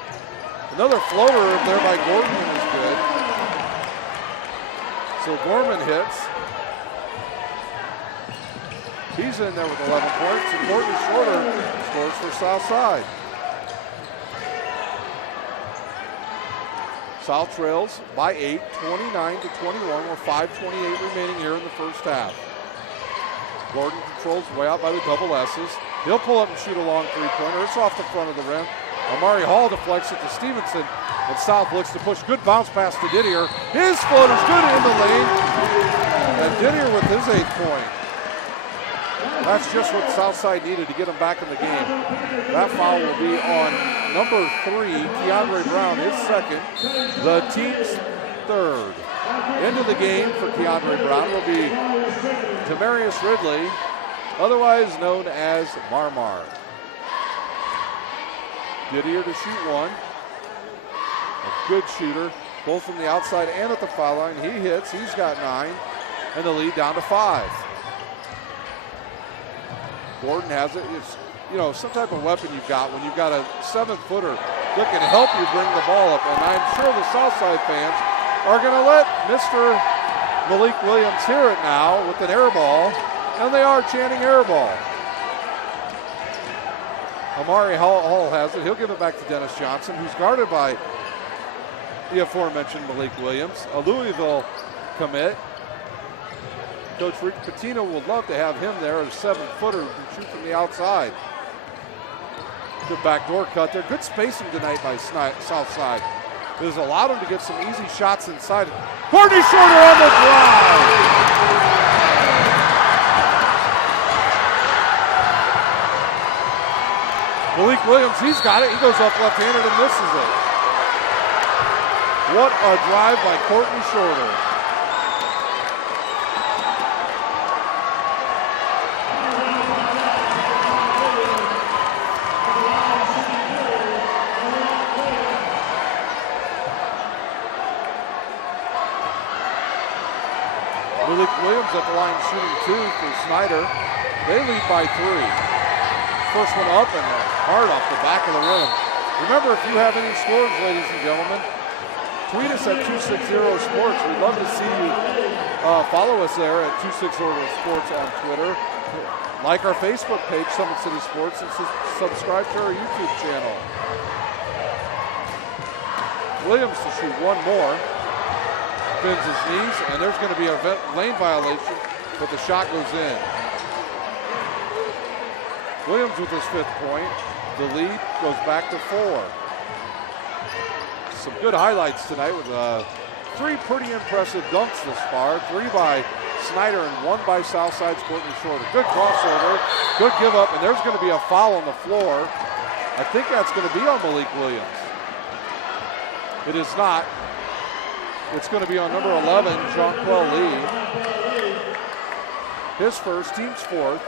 Another floater there by Gordon is good. So Gorman hits. He's in there with 11 points, and Gordon Shorter scores for Southside. South trails by 8, 29-21, with 5:28 remaining here in the first half. Gordon controls way out by the double S's. He'll pull up and shoot a long three-pointer. It's off the front of the rim. Amari Hall deflects it to Stevenson, and South looks to push. Good bounce pass to Didier. His floater's good in the lane, and Didier with his 8th point. That's just what Southside needed to get him back in the game. That foul will be on number 3, Keandre Brown, his second, the team's 3rd. Into the game for Keandre Brown will be Demarius Ridley, otherwise known as Marmar. Didier to shoot one. A good shooter, both from the outside and at the foul line. He hits, he's got 9, and the lead down to 5. Gordon has it. It's, some type of weapon you've got when you've got a 7-footer that can help you bring the ball up. And I'm sure the Southside fans are going to let Mr. Malik Williams hear it now with an air ball, and they are chanting air ball. Amari Hall has it. He'll give it back to Dennis Johnson, who's guarded by the aforementioned Malik Williams, a Louisville commit. Coach Rick Pitino would love to have him there, a 7-footer who can shoot from the outside. Good backdoor cut there. Good spacing tonight by Southside. It has allowed him to get some easy shots inside. Courtney Shorter on the drive. Malik Williams, he's got it. He goes up left-handed and misses it. What a drive by Courtney Shorter. Malik Williams at the line shooting 2 for Snider. They lead by 3. First one up and hard off the back of the rim. Remember, if you have any scores, ladies and gentlemen, tweet us at 260sports. We'd love to see you. Follow us there at 260sports on Twitter. Like our Facebook page, Summit City Sports, and subscribe to our YouTube channel. Williams to shoot one more. Bends his knees, and there's going to be a lane violation, but the shot goes in. Williams with his 5th point. The lead goes back to 4. Some good highlights tonight with 3 pretty impressive dunks this far. 3 by Snider and 1 by Southside's Courtney Shorter. Good crossover, good give up, and there's going to be a foul on the floor. I think that's going to be on Malik Williams. It is not. It's going to be on number 11, Jonquel Lee. His first, team's 4th.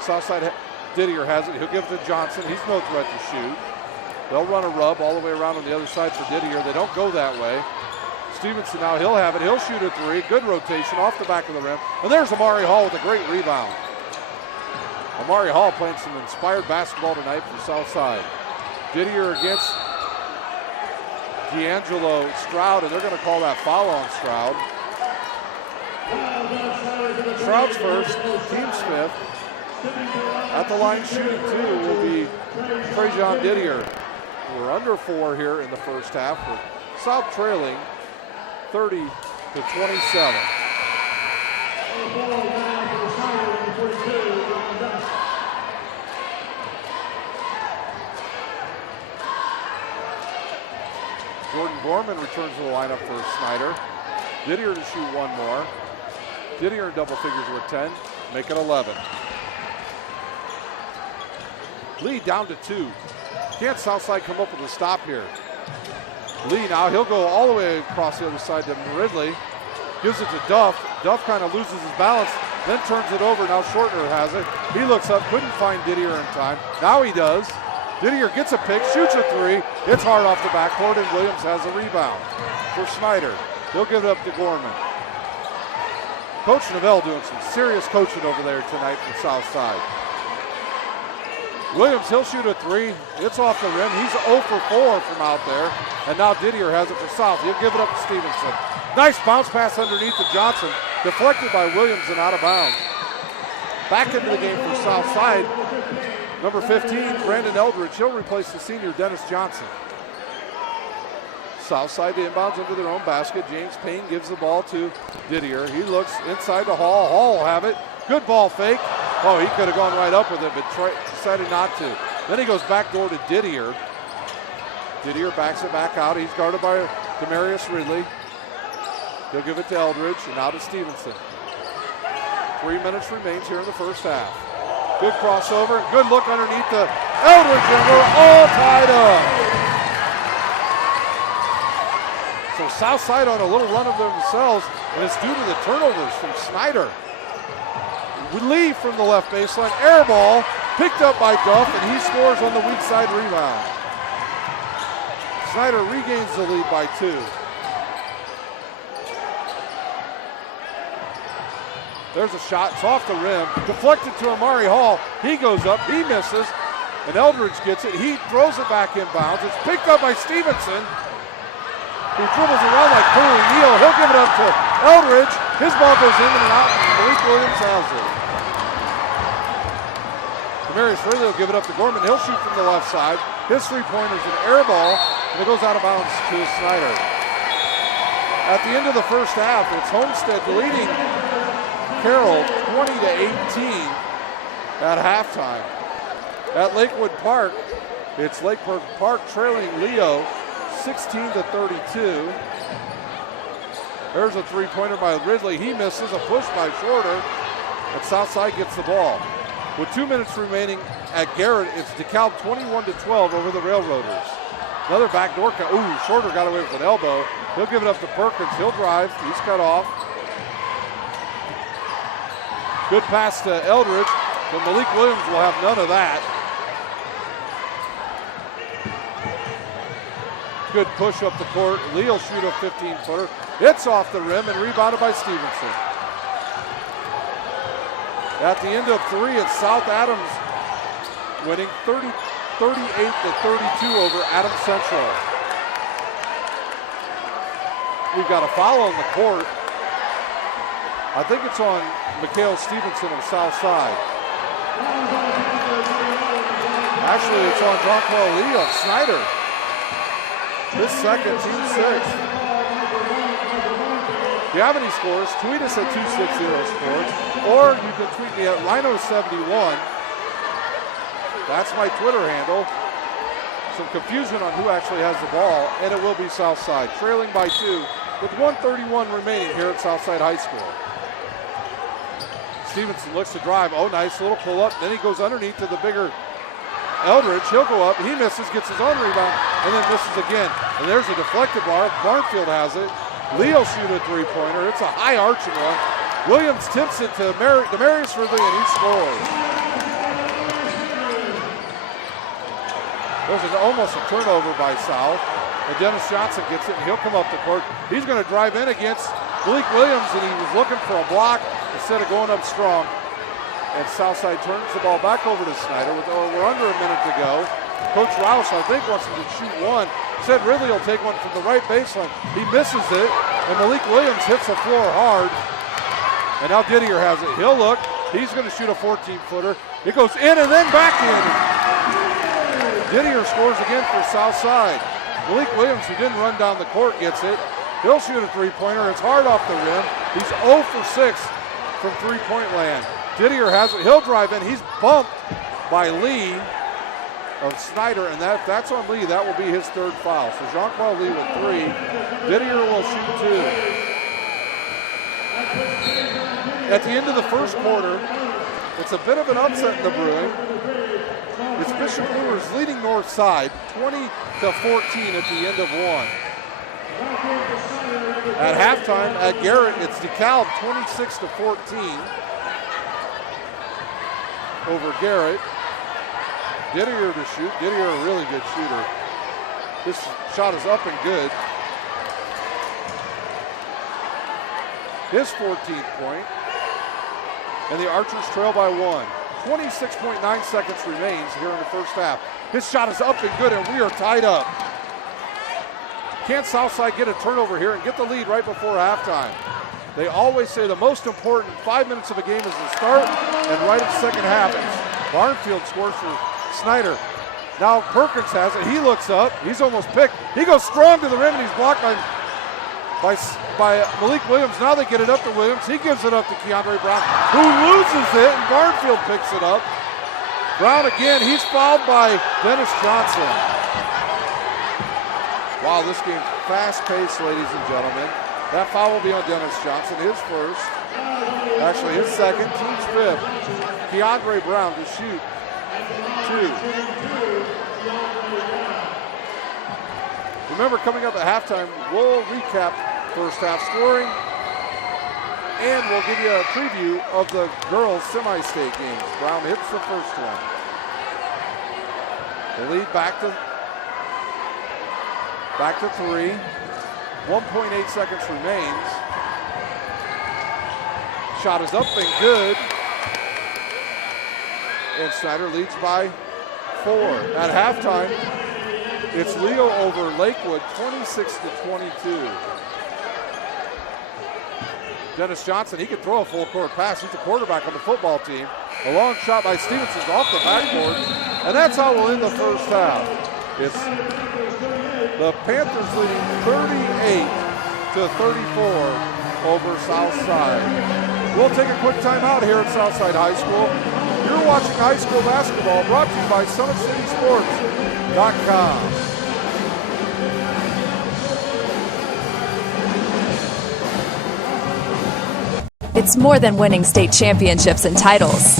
Southside Didier has it. He'll give it to Johnson. He's no threat to shoot. They'll run a rub all the way around on the other side for Didier. They don't go that way. Stevenson now, he'll have it. He'll shoot a 3. Good rotation off the back of the rim. And there's Amari Hall with a great rebound. Amari Hall playing some inspired basketball tonight for Southside. Didier against D'Angelo Stroud, and they're going to call that foul on Stroud. Stroud's first, team's 5th. At the line shooting 2 will be Trajan Didier. We're under 4 here in the first half. We're South trailing 30 to 27. Jordan Gorman returns to the lineup for Snider. Didier to shoot 1 more. Didier in double figures with 10, make it 11. Lee down to 2. Can't Southside come up with a stop here? Lee now, he'll go all the way across the other side to Ridley. Gives it to Duff. Duff kind of loses his balance, then turns it over. Now Shorter has it. He looks up, couldn't find Didier in time. Now he does. Didier gets a pick, shoots a 3. It's hard off the backboard, and Williams has a rebound for Snider. He'll give it up to Gorman. Coach Novell doing some serious coaching over there tonight from Southside. Williams, he'll shoot a 3. It's off the rim. He's 0 for 4 from out there. And now Didier has it for South. He'll give it up to Stevenson. Nice bounce pass underneath to Johnson. Deflected by Williams and out of bounds. Back into the game for Southside. Number 15, Brandon Eldridge. He'll replace the senior, Dennis Johnson. Southside to inbounds into their own basket. James Payne gives the ball to Didier. He looks inside to Hall. Hall will have it. Good ball fake. Oh, he could have gone right up with it, but decided not to. Then he goes back door to Didier. Didier backs it back out. He's guarded by Demarius Ridley. He'll give it to Eldridge, and now to Stevenson. 3 minutes remains here in the first half. Good crossover, good look underneath the Eldridge, and we're all tied up. So Southside on a little run of themselves, and it's due to the turnovers from Snider. Lee from the left baseline, air ball, picked up by Duff, and he scores on the weak side rebound. Snider regains the lead by 2. There's a shot, it's off the rim, deflected to Amari Hall. He goes up, he misses, and Eldridge gets it. He throws it back inbounds. It's picked up by Stevenson, who dribbles around like Cooley Neal. He'll give it up to Eldridge. His ball goes in and out, and Malik Williams has it. Demarius Ridley will give it up to Gorman. He'll shoot from the left side. His three-pointer is an air ball, and it goes out of bounds to Snider. At the end of the first half, it's Homestead leading Carroll 20 to 18 at halftime. At Lakewood Park, it's Lakewood Park trailing Leo 16 to 32. There's a three-pointer by Ridley. He misses a push by Shorter, and Southside gets the ball. With 2 minutes remaining at Garrett, it's DeKalb 21 to 12 over the Railroaders. Another backdoor cut. Ooh, Shorter got away with an elbow. He'll give it up to Perkins. He'll drive. He's cut off. Good pass to Eldridge, but Malik Williams will have none of that. Good push up the court. Lee will shoot a 15-footer. It's off the rim and rebounded by Stevenson. At the end of 3, it's South Adams winning 38-32 over Adams Central. We've got a foul on the court. I think it's on Mikhail Stevenson of Southside. Actually, it's on Jonquel Lee of Snider. His second, team 6. If you have any scores, tweet us at 260sports, or you can tweet me at Rhino71. That's my Twitter handle. Some confusion on who actually has the ball, and it will be Southside, trailing by 2 with 1:31 remaining here at Southside High School. Stevenson looks to drive. Oh, nice little pull-up. Then he goes underneath to the bigger Eldridge. He'll go up. He misses, gets his own rebound, and then misses again. And there's a deflected ball. Barnfield has it. Leo shoot a three-pointer. It's a high arching one. Williams tips it to Demarius Ridley, and he scores. There's almost a turnover by South. And Dennis Johnson gets it, and he'll come up the court. He's going to drive in against Malik Williams, and he was looking for a block instead of going up strong. And Southside turns the ball back over to Snider. We're under a minute to go. Coach Roush, I think, wants him to shoot one. Said Ridley will take one from the right baseline. He misses it, and Malik Williams hits the floor hard. And now Didier has it. He'll look. He's going to shoot a 14-footer. It goes in and then back in. Didier scores again for Southside. Malik Williams, who didn't run down the court, gets it. He'll shoot a three-pointer. It's hard off the rim. He's 0 for 6 from three-point land. Didier has it. He'll drive in. He's bumped by Lee of Snider, and that's on Lee. That will be his third foul. So Jean-Paul Lee with 3. Didier will shoot 2. At the end of the first quarter, it's a bit of an upset in the brewing. It's Bishop Brewers leading North Side 20-14 at the end of 1. At halftime at Garrett, it's DeKalb 26-14 over Garrett. Didier to shoot. Didier, a really good shooter. This shot is up and good. His 14th point. And the Archers trail by 1. 26.9 seconds remains here in the first half. His shot is up and good, and we are tied up. Can Southside get a turnover here and get the lead right before halftime? They always say the most important 5 minutes of a game is the start, and right in the second half, Barnfield scores for Snider. Now Perkins has it. He looks up. He's almost picked. He goes strong to the rim, and he's blocked by Malik Williams. Now they get it up to Williams. He gives it up to Keandre Brown, who loses it, and Barnfield picks it up. Brown again. He's fouled by Dennis Johnson. Wow, this game fast-paced, ladies and gentlemen. That foul will be on Dennis Johnson, his first. Actually, his second, team's 5th. Keandre Brown to shoot 2. Remember, coming up at halftime, we'll recap first half scoring, and we'll give you a preview of the girls' semi-state games. Brown hits the first one. The lead back to 3. 1.8 seconds remains. Shot is up and good. And Snider leads by 4. At halftime, it's Leo over Lakewood, 26-22. Dennis Johnson, he can throw a full court pass. He's the quarterback on the football team. A long shot by Stevenson's off the backboard. And that's how we'll end the first half. It's the Panthers leading 38-34 over Southside. We'll take a quick timeout here at Southside High School. You're watching high school basketball brought to you by SummitCitySports.com. It's more than winning state championships and titles.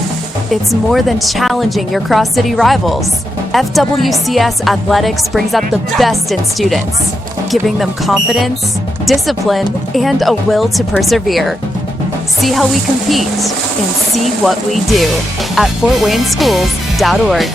It's more than challenging your cross-city rivals. FWCS Athletics brings out the best in students, giving them confidence, discipline, and a will to persevere. See how we compete and see what we do at FortWayneSchools.org.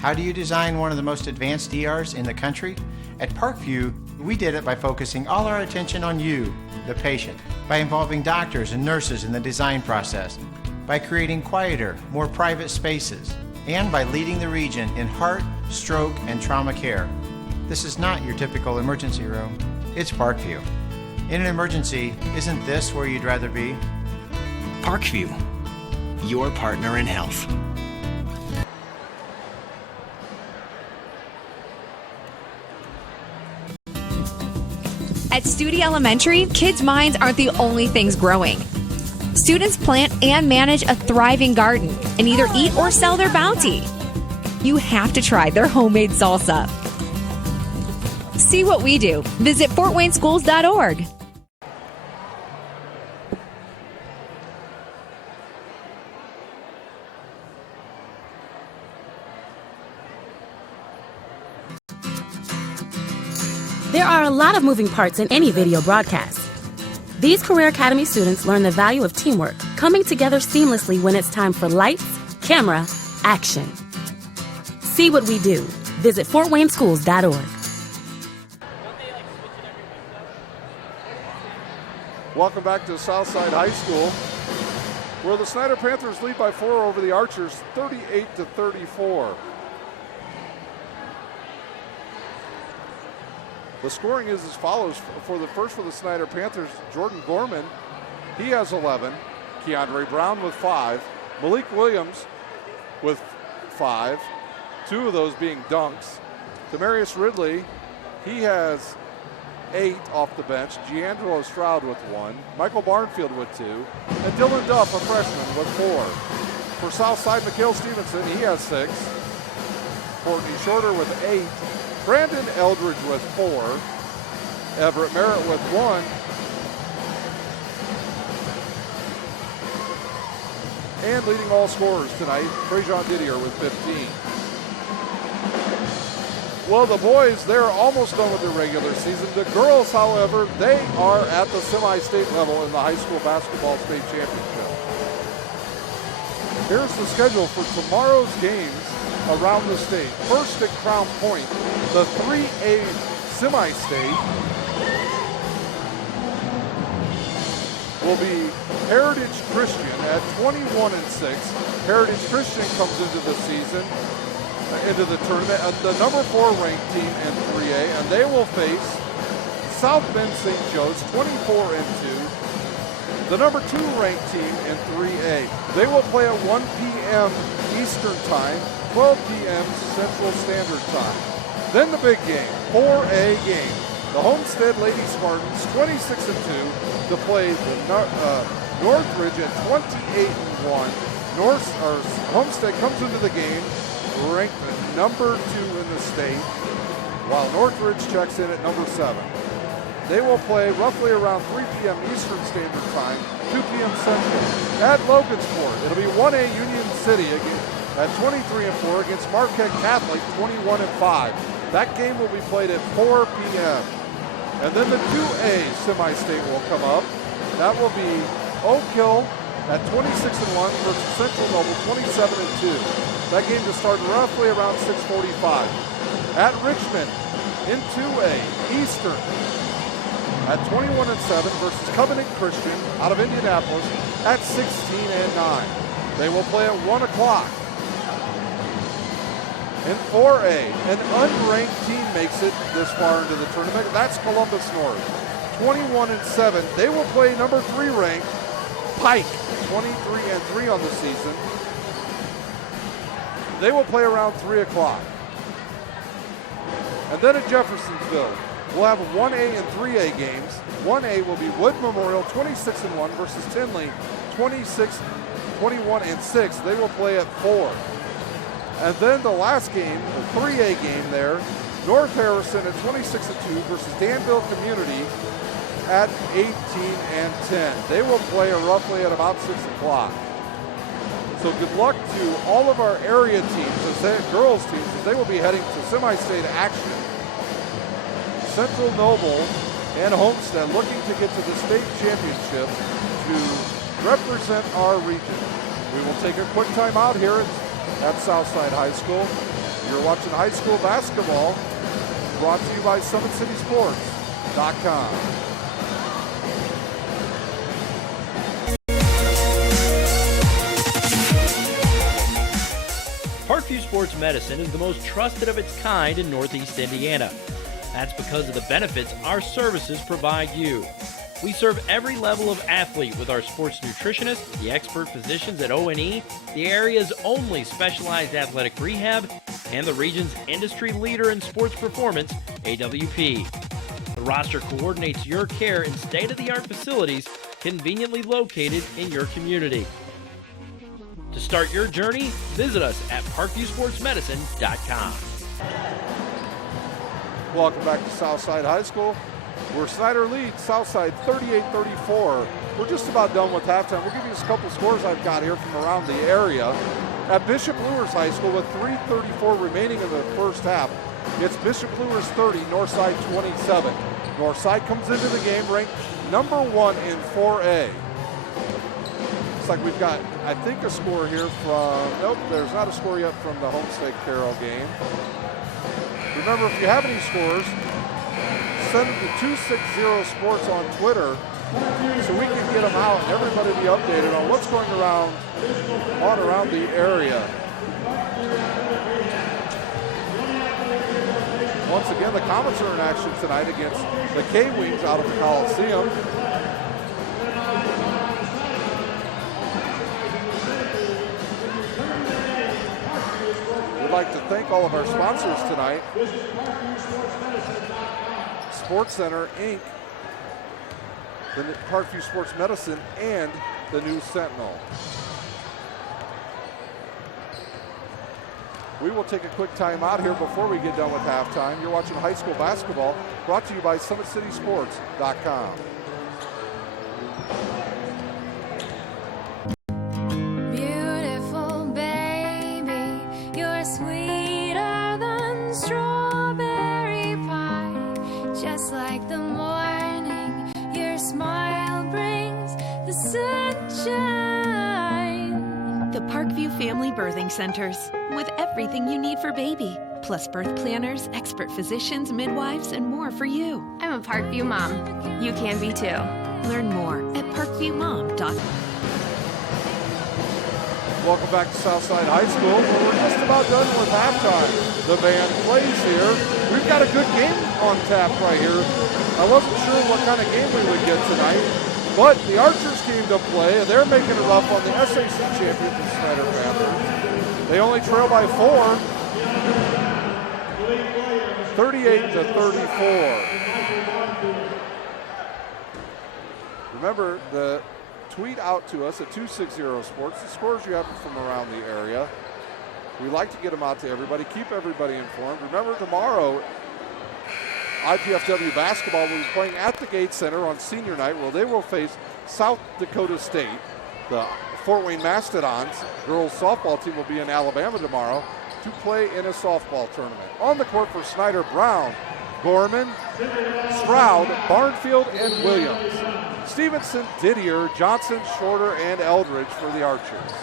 How do you design one of the most advanced ERs in the country? At Parkview, we did it by focusing all our attention on you, the patient, by involving doctors and nurses in the design process, by creating quieter, more private spaces, and by leading the region in heart, stroke, and trauma care. This is not your typical emergency room. It's Parkview. In an emergency, isn't this where you'd rather be? Parkview, your partner in health. At Studi Elementary, kids' minds aren't the only things growing. Students plant and manage a thriving garden and either eat or sell their bounty. You have to try their homemade salsa. See what we do. Visit fortwayneschools.org. There are a lot of moving parts in any video broadcast. These Career Academy students learn the value of teamwork, coming together seamlessly when it's time for lights, camera, action. See what we do. Visit fortwayneschools.org. Welcome back to Southside High School, where the Snider Panthers lead by 4 over the Archers, 38-34. The scoring is as follows. For the Snider Panthers, Jordan Gorman, he has 11. Keandre Brown with 5. Malik Williams with 5. 2 of those being dunks. Demarius Ridley, he has 8 off the bench. Giangelo Stroud with 1. Michael Barnfield with 2. And Dylan Duff, a freshman, with 4. For Southside, Mikhail Stevenson, he has 6. Courtney Shorter with 8. Brandon Eldridge with 4. Everett Merritt with 1. And leading all scorers tonight, Trajan Didier with 15. Well, the boys, they're almost done with their regular season. The girls, however, they are at the semi-state level in the high school basketball state championship. Here's the schedule for tomorrow's games around the state. First at Crown Point, the 3A semi-state will be Heritage Christian at 21-6. Heritage Christian comes into the season, into the tournament at the number 4 ranked team in 3A, and they will face South Bend St. Joe's, 24-2, the number 2 ranked team in 3A. They will play at 1 p.m. Eastern Time, 12 p.m. Central Standard Time. Then the big game, 4A game. The Homestead Lady Spartans, 26-2, to play the Northridge at 28-1. Homestead comes into the game ranked number 2 in the state, while Northridge checks in at number 7. They will play roughly around 3 p.m. Eastern Standard Time, 2 p.m. Central, at Logansport. It'll be 1A Union City again at 23-4 against Marquette Catholic, 21-5. That game will be played at 4 p.m. And then the 2A semi-state will come up. That will be Oak Hill at 26-1 versus Central Noble, 27-2. That game to start roughly around 6:45. At Richmond in 2A Eastern at 21-7 versus Covenant Christian out of Indianapolis at 16-9. They will play at 1 o'clock. In 4A, an unranked team makes it this far into the tournament. That's Columbus North, 21-7. They will play number 3 ranked Pike, 23-3 on the season. They will play around 3 o'clock. And then at Jeffersonville, we'll have 1A and 3A games. 1A will be Wood Memorial, 26-1 versus Tinley, 21-6. They will play at 4. And then the last game, the 3A game there, North Harrison at 26-2 versus Danville Community at 18-10. They will play roughly at about 6 o'clock. So good luck to all of our area teams, girls teams, as they will be heading to semi-state action. Central Noble and Homestead looking to get to the state championship to represent our region. We will take a quick time out here at Southside High School. You're watching high school basketball, brought to you by SummitCitySports.com. Parkview Sports Medicine is the most trusted of its kind in Northeast Indiana. That's because of the benefits our services provide you. We serve every level of athlete with our sports nutritionists, the expert physicians at O&E, the area's only specialized athletic rehab, and the region's industry leader in sports performance, AWP. The roster coordinates your care in state-of-the-art facilities conveniently located in your community. To start your journey, visit us at parkviewsportsmedicine.com. Welcome back to Southside High School, where Snider leads Southside 38-34. We're just about done with halftime. We'll give you a couple scores I've got here from around the area. At Bishop Luers High School, with 3:34 remaining in the first half, it's Bishop Luers 30, Northside 27. Northside comes into the game ranked number 1 in 4A. Looks like we've got, I think, a score here from, nope, there's not a score yet from the Homestead Carroll game. Remember, if you have any scores, send them to 260sports on Twitter so we can get them out and everybody be updated on what's going around the area. Once again, the Comets are in action tonight against the K-Wings out of the Coliseum. We'd like to thank all of our sponsors tonight. Sports Center, Inc., the Parkview Sports Medicine, and the News Sentinel. We will take a quick time out here before we get done with halftime. You're watching high school basketball, brought to you by SummitCitySports.com. Beautiful baby, you're sweeter than strawberry pie. Just like the morning, your smile brings the sunshine. The Parkview Family Birthing Centers, with everything you need for baby, plus birth planners, expert physicians, midwives, and more for you. I'm a Parkview mom. You can be too. Learn more at parkviewmom.com. Welcome back to Southside High School, where we're just about done with halftime. The band plays here. We've got a good game on tap right here. I wasn't sure what kind of game we would get tonight, but the Archers came to play, and they're making it rough on the SAC champions, the Snider Panthers. They only trail by 4, 38-34. Remember, the tweet out to us at 260sports, the scores you have from around the area. We like to get them out to everybody, keep everybody informed. Remember, tomorrow, IPFW basketball will be playing at the Gates Center on senior night, where they will face South Dakota State. The Fort Wayne Mastodons girls softball team will be in Alabama tomorrow to play in a softball tournament. On the court for Snider, Brown, Gorman, Stroud, Barnfield, and Williams. Stevenson, Didier, Johnson, Shorter, and Eldridge for the Archers.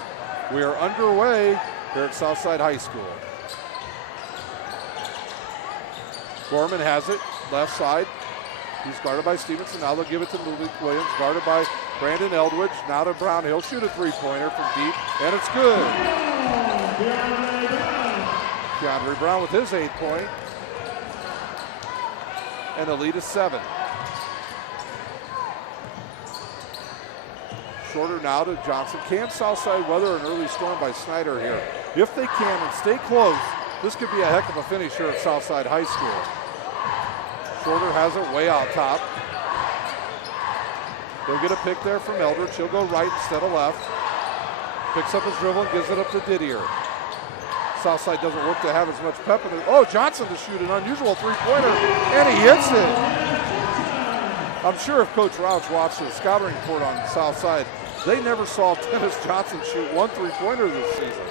We are underway here at Southside High School. Gorman has it, left side. He's guarded by Stevenson. Now they'll give it to Malik Williams, guarded by Brandon Eldridge. Now to Brown. He'll shoot a three-pointer from deep, and it's good. DeAndre Brown with his 8-point. And the lead is 7. Shorter now to Johnson. Can Southside weather an early storm by Snider here? If they can and stay close, this could be a heck of a finish here at Southside High School. Shorter has it way out top. They'll get a pick there from Eldridge. He'll go right instead of left. Picks up his dribble and gives it up to Didier. Southside doesn't look to have as much pep in it. Oh, Johnson to shoot an unusual three-pointer, and he hits it. I'm sure if Coach Rauch watched the scouting report on Southside, they never saw Dennis Johnson shoot one three-pointer this season.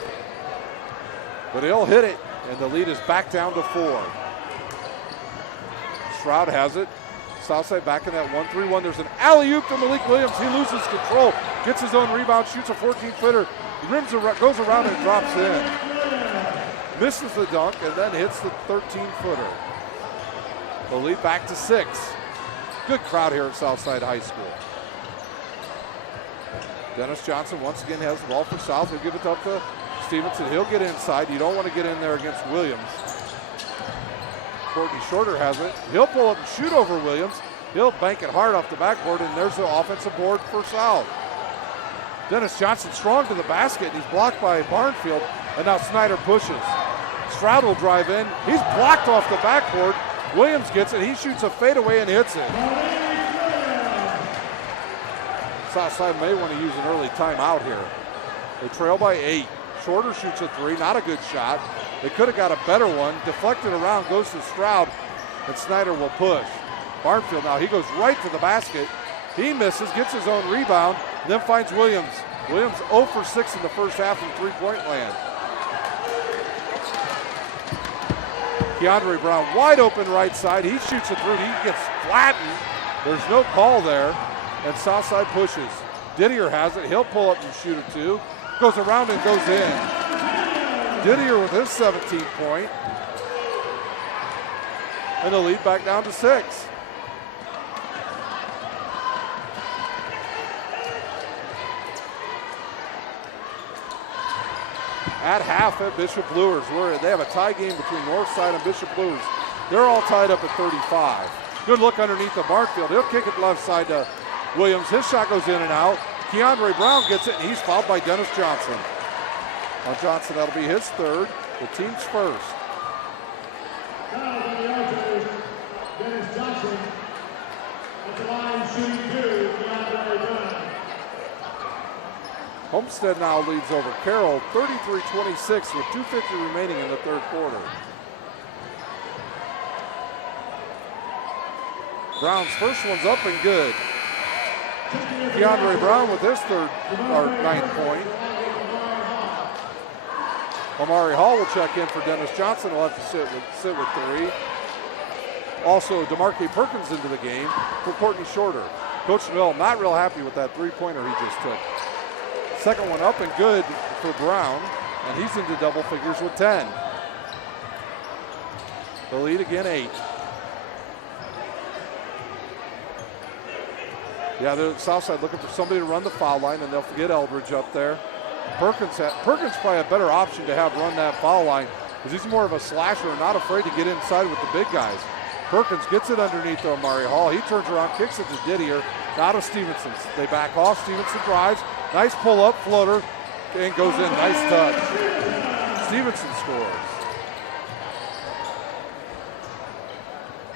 But he'll hit it, and the lead is back down to 4. Stroud has it. Southside back in that 1-3-1. There's an alley-oop to Malik Williams. He loses control, gets his own rebound, shoots a 14-footer, goes around and drops in. misses the dunk, and then hits the 13-footer. The lead back to 6. Good crowd here at Southside High School. Dennis Johnson once again has the ball for South. He'll give it up to Stevenson. He'll get inside. You don't want to get in there against Williams. Courtney Shorter has it. He'll pull up and shoot over Williams. He'll bank it hard off the backboard, and there's the offensive board for South. Dennis Johnson strong to the basket, and he's blocked by Barnfield, and now Snider pushes. Stroud will drive in. He's blocked off the backboard. Williams gets it. He shoots a fadeaway and hits it. Southside may want to use an early timeout here. They trail by 8. Shorter shoots a 3, not a good shot. They could have got a better one. Deflected around, goes to Stroud, and Snider will push. Barnfield now, he goes right to the basket. He misses, gets his own rebound, then finds Williams. Williams 0 for 6 in the first half from three-point land. Keandre Brown wide open right side. He shoots a 3. He gets flattened. There's no call there, and Southside pushes. Didier has it. He'll pull up and shoot a 2. Goes around and goes in. Didier with his 17th point. And the lead back down to 6. At half at Bishop Luers. They have a tie game between Northside and Bishop Luers. They're all tied up at 35. Good look underneath the Barnfield. He'll kick it left side to Williams. His shot goes in and out. Keandre Brown gets it, and he's fouled by Dennis Johnson. On Johnson, that'll be his 3rd, the team's 1st. Dennis Johnson at the line shooting 2, Keandre Brown. Homestead now leads over Carroll 33-26 with 2:50 remaining in the 3rd quarter. Brown's first one's up and good. Keandre Brown with his 9th point. Omari Hall will check in for Dennis Johnson. He'll have to sit with 3. Also, DeMarque Perkins into the game for Courtney Shorter. Coach Mill not real happy with that 3-pointer he just took. Second one up and good for Brown, and he's into double figures with 10. The lead again 8. Yeah, the Southside looking for somebody to run the foul line, and they'll get Eldridge up there. Perkins probably a better option to have run that foul line because he's more of a slasher and not afraid to get inside with the big guys. Perkins gets it underneath to Omari Hall. He turns around, kicks it to Didier. Now to Stevenson. They back off. Stevenson drives. Nice pull-up floater and goes in. Nice touch. Stevenson scores.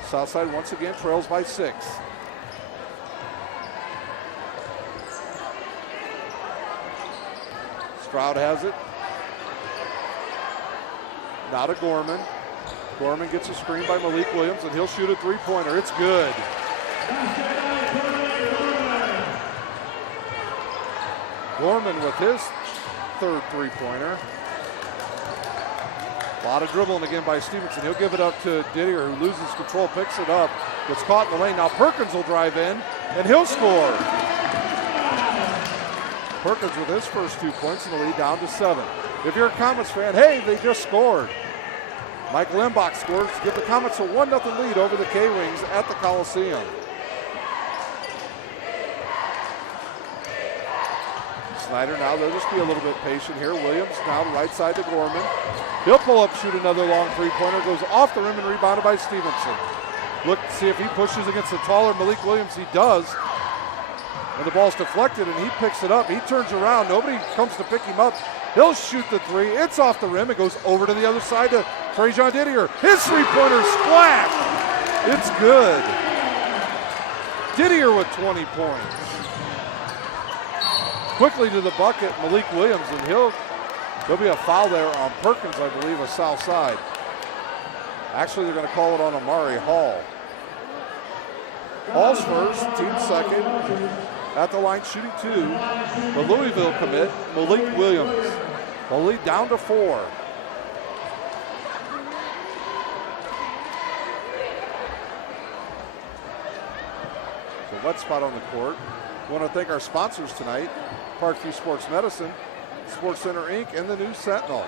Southside once again trails by 6. Stroud has it. Now to Gorman. Gorman gets a screen by Malik Williams, and he'll shoot a 3-pointer. It's good. Gorman with his 3rd 3-pointer. A lot of dribbling again by Stevenson. He'll give it up to Didier, who loses control, picks it up, gets caught in the lane. Now Perkins will drive in, and he'll score. Perkins with his first 2 points in the lead down to 7. If you're a Comets fan, hey, they just scored. Mike Limbach scores to give the Comets a 1-0 lead over the K-Wings at the Coliseum. Snider now, they'll just be a little bit patient here. Williams now to right side to Gorman. He'll pull up, shoot another long 3-pointer, goes off the rim and rebounded by Stevenson. Look to see if he pushes against the taller Malik Williams. He does. And the ball's deflected, and he picks it up. He turns around. Nobody comes to pick him up. He'll shoot the 3. It's off the rim. It goes over to the other side to Trajan Didier. His 3-pointer splash. It's good. Didier with 20 points. Quickly to the bucket, Malik Williams, and there'll be a foul there on Perkins, I believe, a south side. Actually, they're going to call it on Omari Hall. Hall's first, team second. At the line, shooting 2. The Louisville commit, Malik Williams. The lead down to 4. So wet spot on the court. We want to thank our sponsors tonight, Parkview Sports Medicine, Sports Center Inc., and the News Sentinel.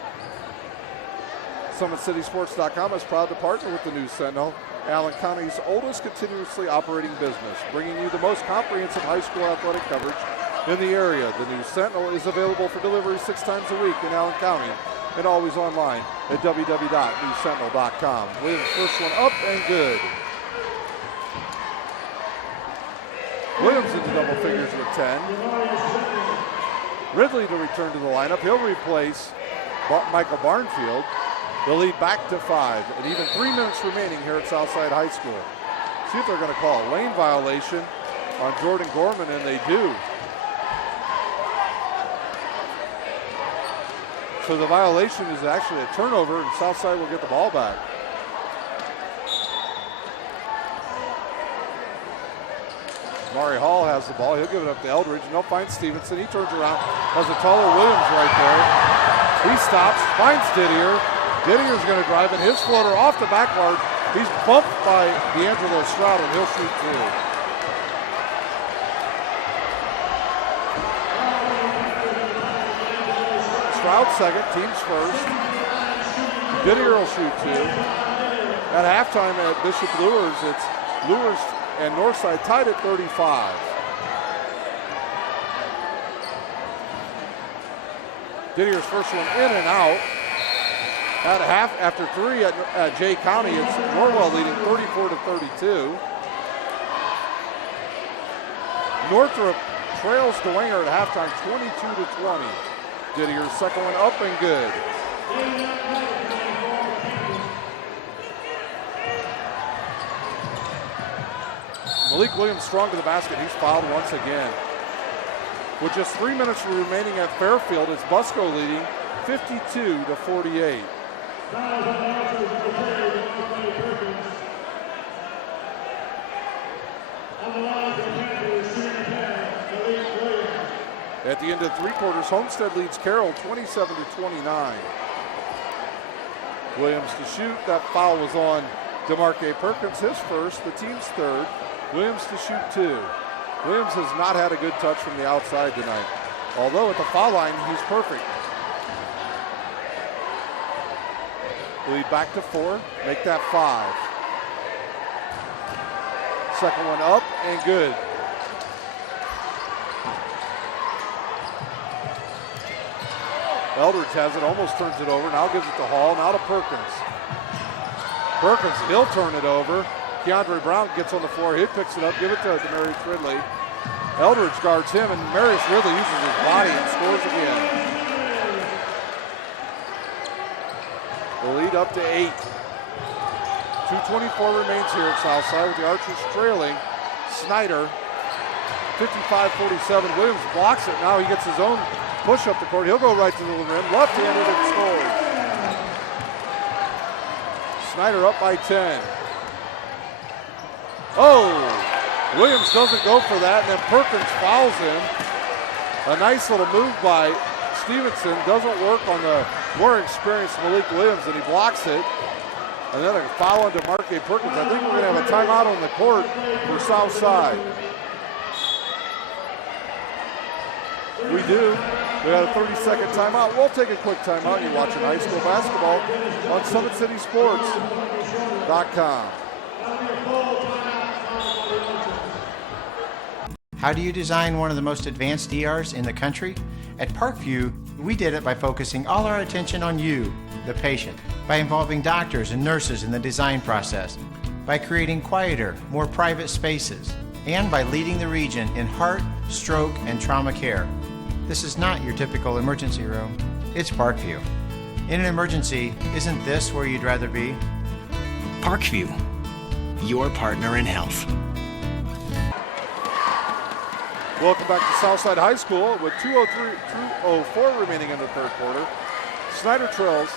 SummitCitySports.com is proud to partner with the News Sentinel, Allen County's oldest continuously operating business, bringing you the most comprehensive high school athletic coverage in the area. The News Sentinel is available for delivery 6 times a week in Allen County and always online at www.newssentinel.com. Williams first one up and good. Williams into double figures with 10. Ridley to return to the lineup. He'll replace Michael Barnfield. They'll lead back to 5, and even 3 minutes remaining here at Southside High School. See if they're going to call a lane violation on Jordan Gorman, and they do. So the violation is actually a turnover, and Southside will get the ball back. Mari Hall has the ball. He'll give it up to Eldridge, and they'll find Stevenson. He turns around, has a taller Williams right there. He stops, finds Didier. Didier's going to drive it. His floater off the backboard. He's bumped by D'Angelo Stroud, and he'll shoot 2. Stroud second, team's first. Didier will shoot 2. At halftime at Bishop Luers, it's Luers and Northside tied at 35. Didier's first one in and out. At half, after 3 at Jay County, it's Norwell leading 34-32. Northrop trails Dwenger at halftime 22-20. Didier's second one up and good. Malik Williams strong to the basket. He's fouled once again. With just 3 minutes remaining at Fairfield, it's Busco leading 52-48. At the end of 3 quarters, Homestead leads Carroll 27-29. Williams to shoot. That foul was on DeMarque Perkins, his first, the team's third. Williams to shoot 2. Williams has not had a good touch from the outside tonight. Although at the foul line, he's perfect. Lead back to 4, make that 5. Second one up and good. Eldridge has it, almost turns it over, now gives it to Hall, now to Perkins. Perkins, he'll turn it over. Keandre Brown gets on the floor, he picks it up, give it to Demarius Ridley. Eldridge guards him, and Demarius Ridley uses his body and scores again. The lead up to 8. 2:24 remains here at Southside with the Archers trailing. Snider, 55-47. Williams blocks it. Now he gets his own push up the court. He'll go right to the rim, left-handed and scores. Snider up by 10. Oh, Williams doesn't go for that, and then Perkins fouls him. A nice little move by Stevenson, doesn't work on the more experienced Malik Williams, and he blocks it. And then a foul on DeMarque Perkins. I think we're going to have a timeout on the court for Southside. We do. We got a 30-second timeout. We'll take a quick timeout. You're watching high school basketball on SummitCitySports.com. How do you design one of the most advanced ERs in the country? At Parkview, we did it by focusing all our attention on you, the patient, by involving doctors and nurses in the design process, by creating quieter, more private spaces, and by leading the region in heart, stroke, and trauma care. This is not your typical emergency room. It's Parkview. In an emergency, isn't this where you'd rather be? Parkview, your partner in health. Welcome back to Southside High School with 2:04 remaining in the third quarter. Snider trails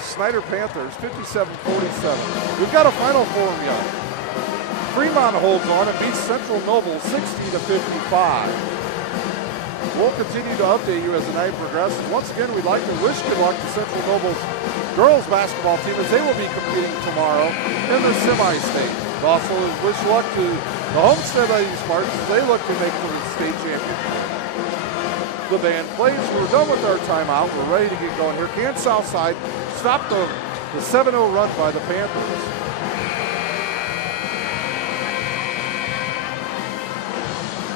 Snider Panthers 57-47. We've got a final for them yet. Fremont holds on and beats Central Noble 60-55. We'll continue to update you as the night progresses. Once again, we'd like to wish good luck to Central Noble's girls basketball team as they will be competing tomorrow in the semi-state. Also wish luck to the Homestead Ladies Spartans as they look to make it to the state championship. The band plays. We're done with our timeout. We're ready to get going here. Can Southside stop the The 7-0 run by the Panthers.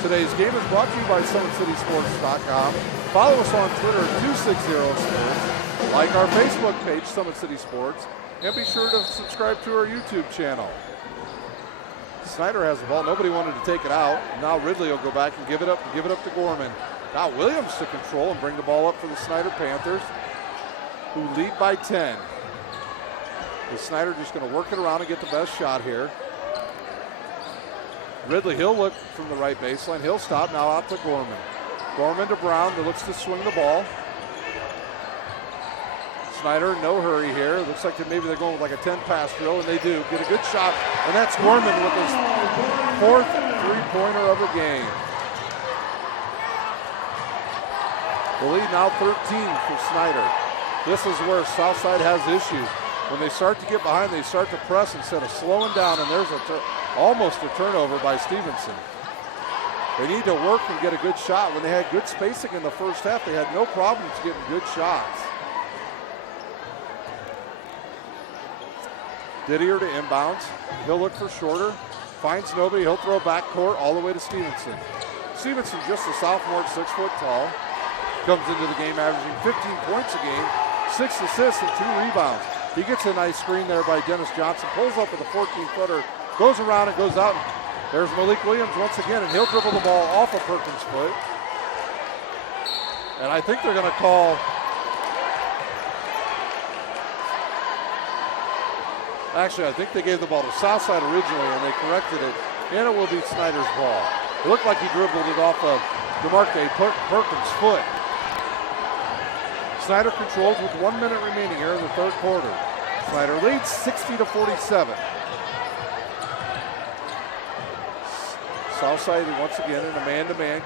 Today's game is brought to you by SummitCitySports.com. Follow us on Twitter at 260sports. Like our Facebook page, Summit City Sports. And be sure to subscribe to our YouTube channel. Snider has the ball. Nobody wanted to take it out. Now Ridley will go back and give it up to Gorman. Now Williams to control and bring the ball up for the Snider Panthers, who lead by 10. Is Snider just going to work it around and get the best shot here? Ridley, he'll look from the right baseline. He'll stop now out to Gorman. Gorman to Brown, who looks to swing the ball. Snider, no hurry here. Looks like maybe they're going with like a 10-pass drill, and they do. Get a good shot, and that's Gorman with his 4th three-pointer of the game. The lead now 13 for Snider. This is where Southside has issues. When they start to get behind, they start to press instead of slowing down, and there's almost a turnover by Stevenson. They need to work and get a good shot. When they had good spacing in the first half, they had no problems getting good shots. Didier to inbounds. He'll look for Shorter. Finds nobody. He'll throw backcourt all the way to Stevenson. Stevenson, just a sophomore, 6 foot tall. Comes into the game averaging 15 points a game, 6 assists and 2 rebounds. He gets a nice screen there by Dennis Johnson. Pulls up with a 14-footer. Goes around and goes out. There's Malik Williams once again, and he'll dribble the ball off of Perkins' foot. And I think they're going to call. Actually, I think they gave the ball to Southside originally, and they corrected it, and it will be Snider's ball. It looked like he dribbled it off of DeMarque Perkins' foot. Snider controls with 1 minute remaining here in the third quarter. Snider leads 60-47. Southside once again in a man-to-man.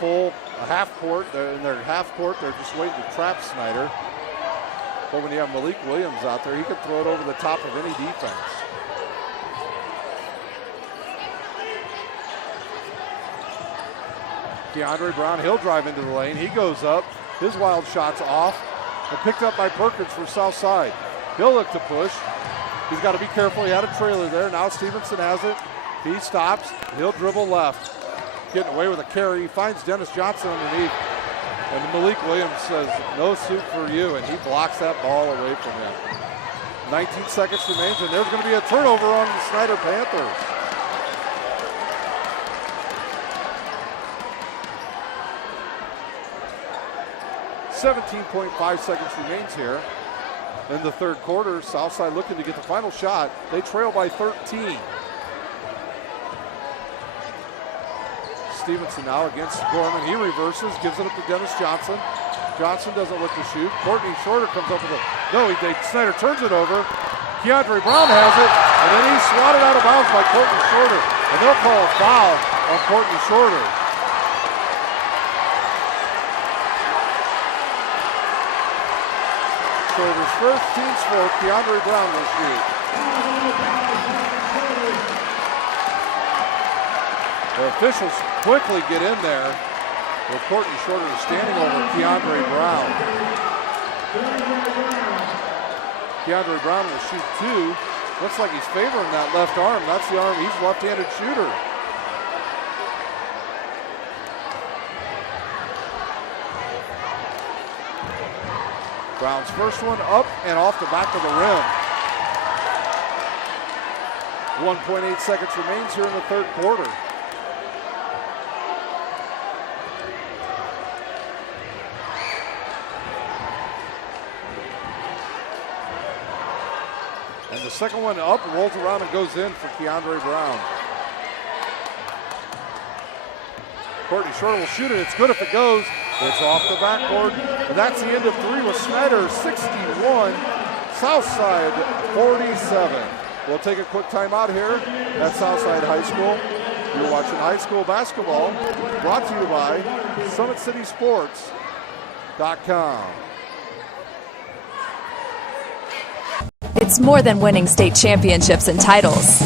Full half court. In their half court, they're just waiting to trap Snider. But when you have Malik Williams out there, he can throw it over the top of any defense. DeAndre Brown, he'll drive into the lane. He goes up. His wild shot's off and picked up by Perkins for Southside. He'll look to push. He's got to be careful. He had a trailer there. Now Stevenson has it. He stops. He'll dribble left. Getting away with a carry. He finds Dennis Johnson underneath. And Malik Williams says, no suit for you. And he blocks that ball away from him. 19 seconds remains, and there's going to be a turnover on the Snider Panthers. .5 seconds remains here in the third quarter. Southside looking to get the final shot. They trail by 13. Stevenson now against Gorman. He reverses, gives it up to Dennis Johnson. Johnson doesn't look to shoot. Courtney Shorter comes up with Snider turns it over. DeAndre Brown has it, and then he's swatted out of bounds by Courtney Shorter. And they'll call a foul on Courtney Shorter. So his first team's foul, DeAndre Brown will shoot. The officials quickly get in there with Courtney Shorter standing over DeAndre Brown. DeAndre Brown will shoot 2. Looks like he's favoring that left arm. That's the arm. He's a left-handed shooter. Brown's first one up and off the back of the rim. 1.8 seconds remains here in the third quarter. And the second one up, rolls around and goes in for DeAndre Brown. Courtney Shorter will shoot it. It's good if it goes. It's off the backboard. And that's the end of 3 with Snider 61, Southside 47. We'll take a quick timeout here at Southside High School. You're watching high school basketball, brought to you by SummitCitySports.com. It's more than winning state championships and titles.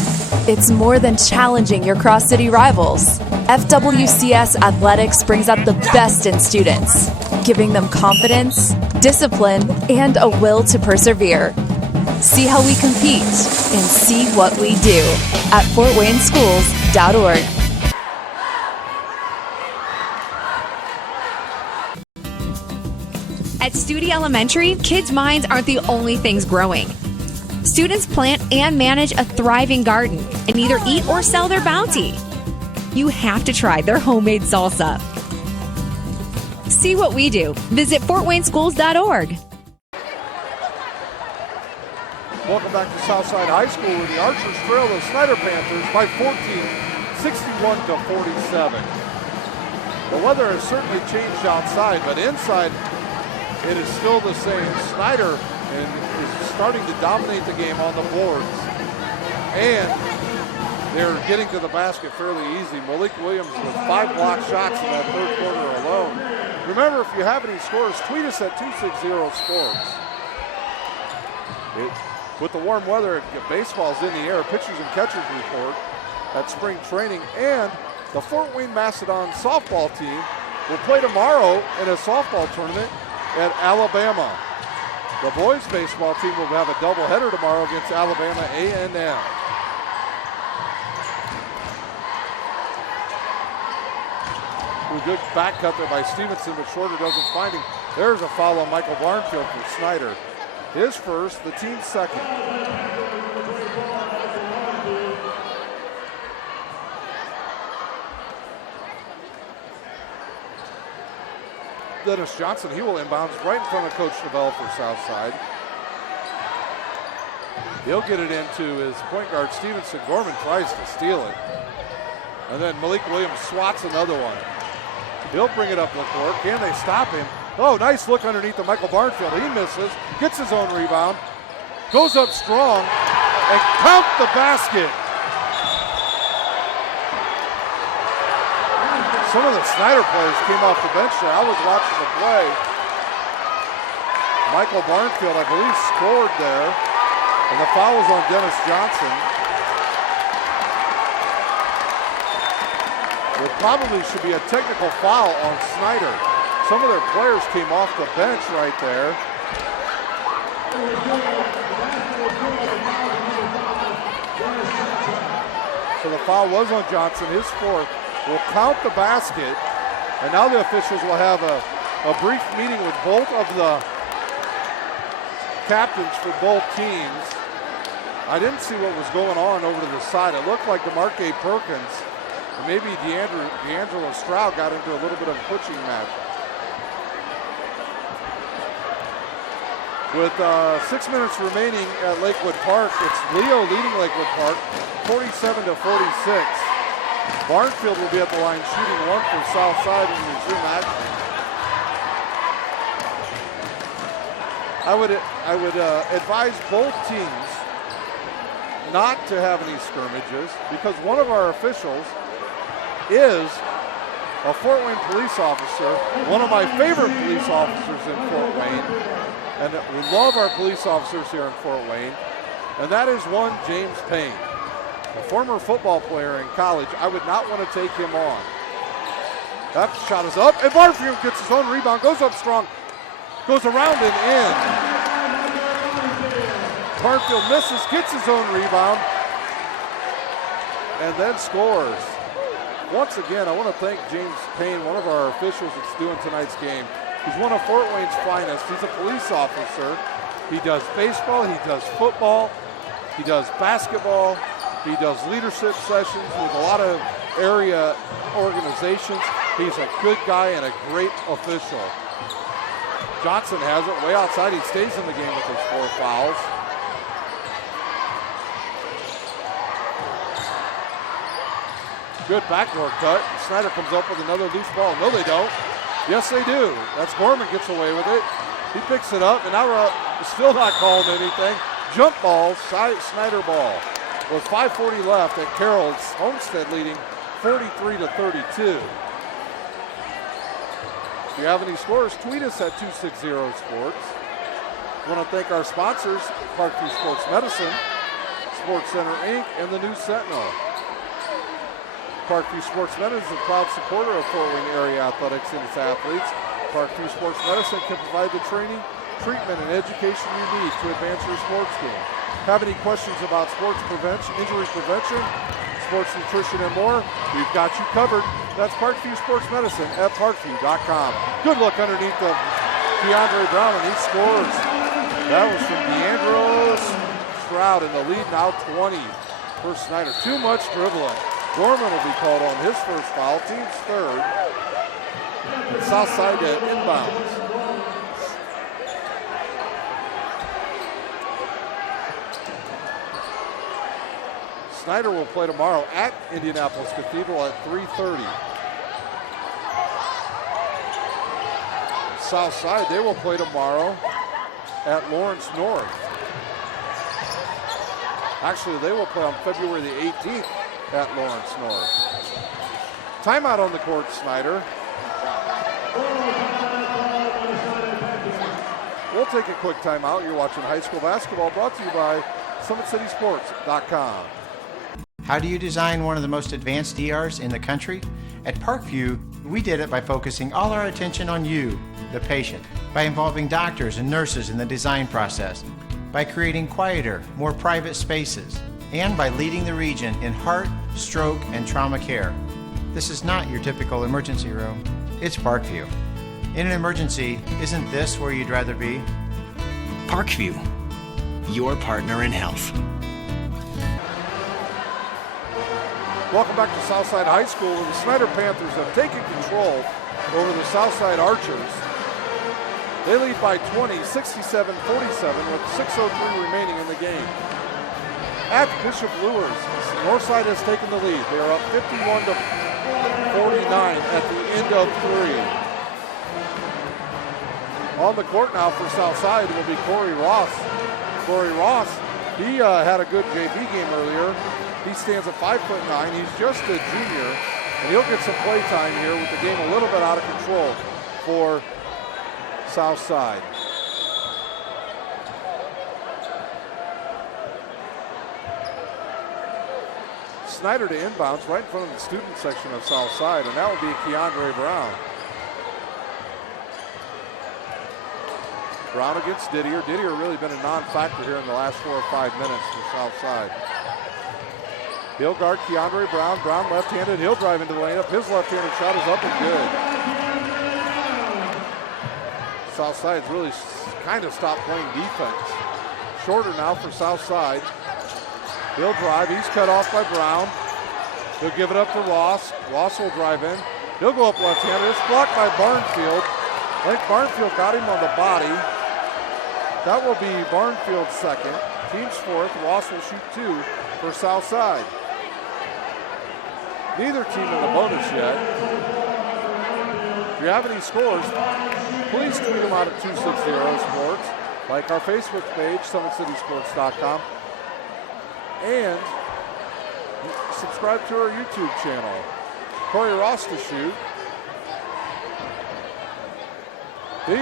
It's more than challenging your cross-city rivals. FWCS Athletics brings out the best in students, giving them confidence, discipline, and a will to persevere. See how we compete and see what we do at FortWayneSchools.org. At Studi Elementary, kids' minds aren't the only things growing. Students plant and manage a thriving garden and either eat or sell their bounty. You have to try their homemade salsa. See what we do. Visit FortWayneSchools.org. Welcome back to Southside High School, where the Archers trail the Snider Panthers by 14, 61-47. The weather has certainly changed outside, but inside it is still the same. Snider is starting to dominate the game on the boards, and they're getting to the basket fairly easy. Malik Williams with 5 block shots in that third quarter alone. Remember, if you have any scores, tweet us at 260sports. With the warm weather, baseball's in the air. Pitchers and catchers report at spring training, and the Fort Wayne Macedon softball team will play tomorrow in a softball tournament at Alabama. The boys baseball team will have a doubleheader tomorrow against Alabama A&M. A good back cut there by Stevenson, but Shorter doesn't find him. There's a foul on Michael Barnfield for Snider. His first, the team's second. Dennis Johnson, he will inbounds right in front of Coach Novell for Southside. He'll get it into his point guard, Stevenson. Gorman tries to steal it. And then Malik Williams swats another one. He'll bring it up the court. Can they stop him? Oh, nice look underneath the Michael Barnfield. He misses, gets his own rebound, goes up strong, and count the basket. Some of the Snider players came off the bench there. I was watching the play. Michael Barnfield, I believe, scored there. And the foul was on Dennis Johnson. There probably should be a technical foul on Snider. Some of their players came off the bench right there. So the foul was on Johnson, his fourth. Will count the basket, and now the officials will have a brief meeting with both of the captains for both teams. I didn't see what was going on over to the side. It looked like DeMarque Perkins and maybe D'Angelo Stroud got into a little bit of a pushing match. With 6 minutes remaining at Lakewood Park, it's Leo leading Lakewood Park, 47-46. Barnfield will be at the line shooting one for Southside and resume action. I would advise both teams not to have any scrimmages because one of our officials is a Fort Wayne police officer, one of my favorite police officers in Fort Wayne, and we love our police officers here in Fort Wayne, and that is one James Payne. A former football player in college. I would not want to take him on. That shot is up, and Barfield gets his own rebound, goes up strong, goes around and in. Barfield misses, gets his own rebound, and then scores. Once again, I want to thank James Payne, one of our officials that's doing tonight's game. He's one of Fort Wayne's finest. He's a police officer. He does baseball, he does football, he does basketball, he does leadership sessions with a lot of area organizations. He's a good guy and a great official. Johnson has it way outside. He stays in the game with his 4 fouls. Good backdoor cut. Snider comes up with another loose ball. No, they don't. Yes, they do. That's Gorman gets away with it. He picks it up, and now we're still not calling anything. Jump ball, Snider ball. With 5:40 left at Carroll's, Homestead leading 43-32. If you have any scores, tweet us at 260sports. We want to thank our sponsors, Parkview Sports Medicine, Sports Center Inc., and the News Sentinel. Parkview Sports Medicine is a proud supporter of Fort Wayne area athletics and its athletes. Parkview Sports Medicine can provide the training, treatment, and education you need to advance your sports game. Have any questions about sports prevention, injury prevention, sports nutrition, and more? We've got you covered. That's Parkview Sports Medicine at parkview.com. Good look underneath the Keandre Brown, and he scores. That was from Deandro Stroud in the lead, now 20 for Snider. Too much dribbling. Gorman will be called on his first foul, team's third. And Southside at inbounds. Snider will play tomorrow at Indianapolis Cathedral at 3:30. Southside, they will play tomorrow at Lawrence North. Actually, they will play on February the 18th at Lawrence North. Timeout on the court, Snider. We'll take a quick timeout. You're watching high school basketball, brought to you by SummitCitySports.com. How do you design one of the most advanced DRs in the country? At Parkview, we did it by focusing all our attention on you, the patient, by involving doctors and nurses in the design process, by creating quieter, more private spaces, and by leading the region in heart, stroke, and trauma care. This is not your typical emergency room. It's Parkview. In an emergency, isn't this where you'd rather be? Parkview, your partner in health. Welcome back to Southside High School, where the Snider Panthers have taken control over the Southside Archers. They lead by 20, 67-47, with 6:03 remaining in the game. At Bishop Lewis, Northside has taken the lead. They are up 51-49 at the end of 3. On the court now for Southside will be Corey Ross. Corey Ross, he had a good JV game earlier. He stands at 5'9". He's just a junior, and he'll get some play time here with the game a little bit out of control for Southside. Snider to inbounds right in front of the student section of Southside, and that will be Keandre Brown. Brown against Didier. Didier really been a non-factor here in the last 4 or 5 minutes for Southside. He'll guard Keandre Brown. Brown left-handed. He'll drive into the lane up. His left-handed shot is up and good. Southside's really kind of stopped playing defense. Shorter now for Southside. He'll drive. He's cut off by Brown. He'll give it up to Ross. Ross will drive in. He'll go up left-handed. It's blocked by Barnfield. I think Barnfield got him on the body. That will be Barnfield's second. Team's fourth. Ross will shoot 2 for Southside. Neither team in the bonus yet. If you have any scores, please tweet them out at 260 Sports. Like our Facebook page, SummitCitySports.com. And subscribe to our YouTube channel. Corey Ross to shoot. He,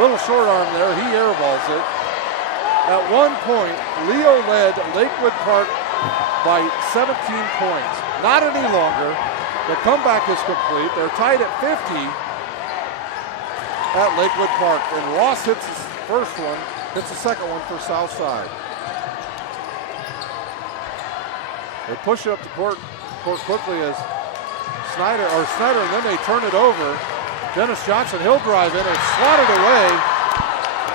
little short arm there, he airballs it. At one point, Leo led Lakewood Park by 17 points. Not any longer. The comeback is complete. They're tied at 50 at Lakewood Park. And Ross hits his first one, hits the second one for Southside. They push it up the court quickly as Snider, and then they turn it over. Dennis Johnson, he'll drive in and swatted away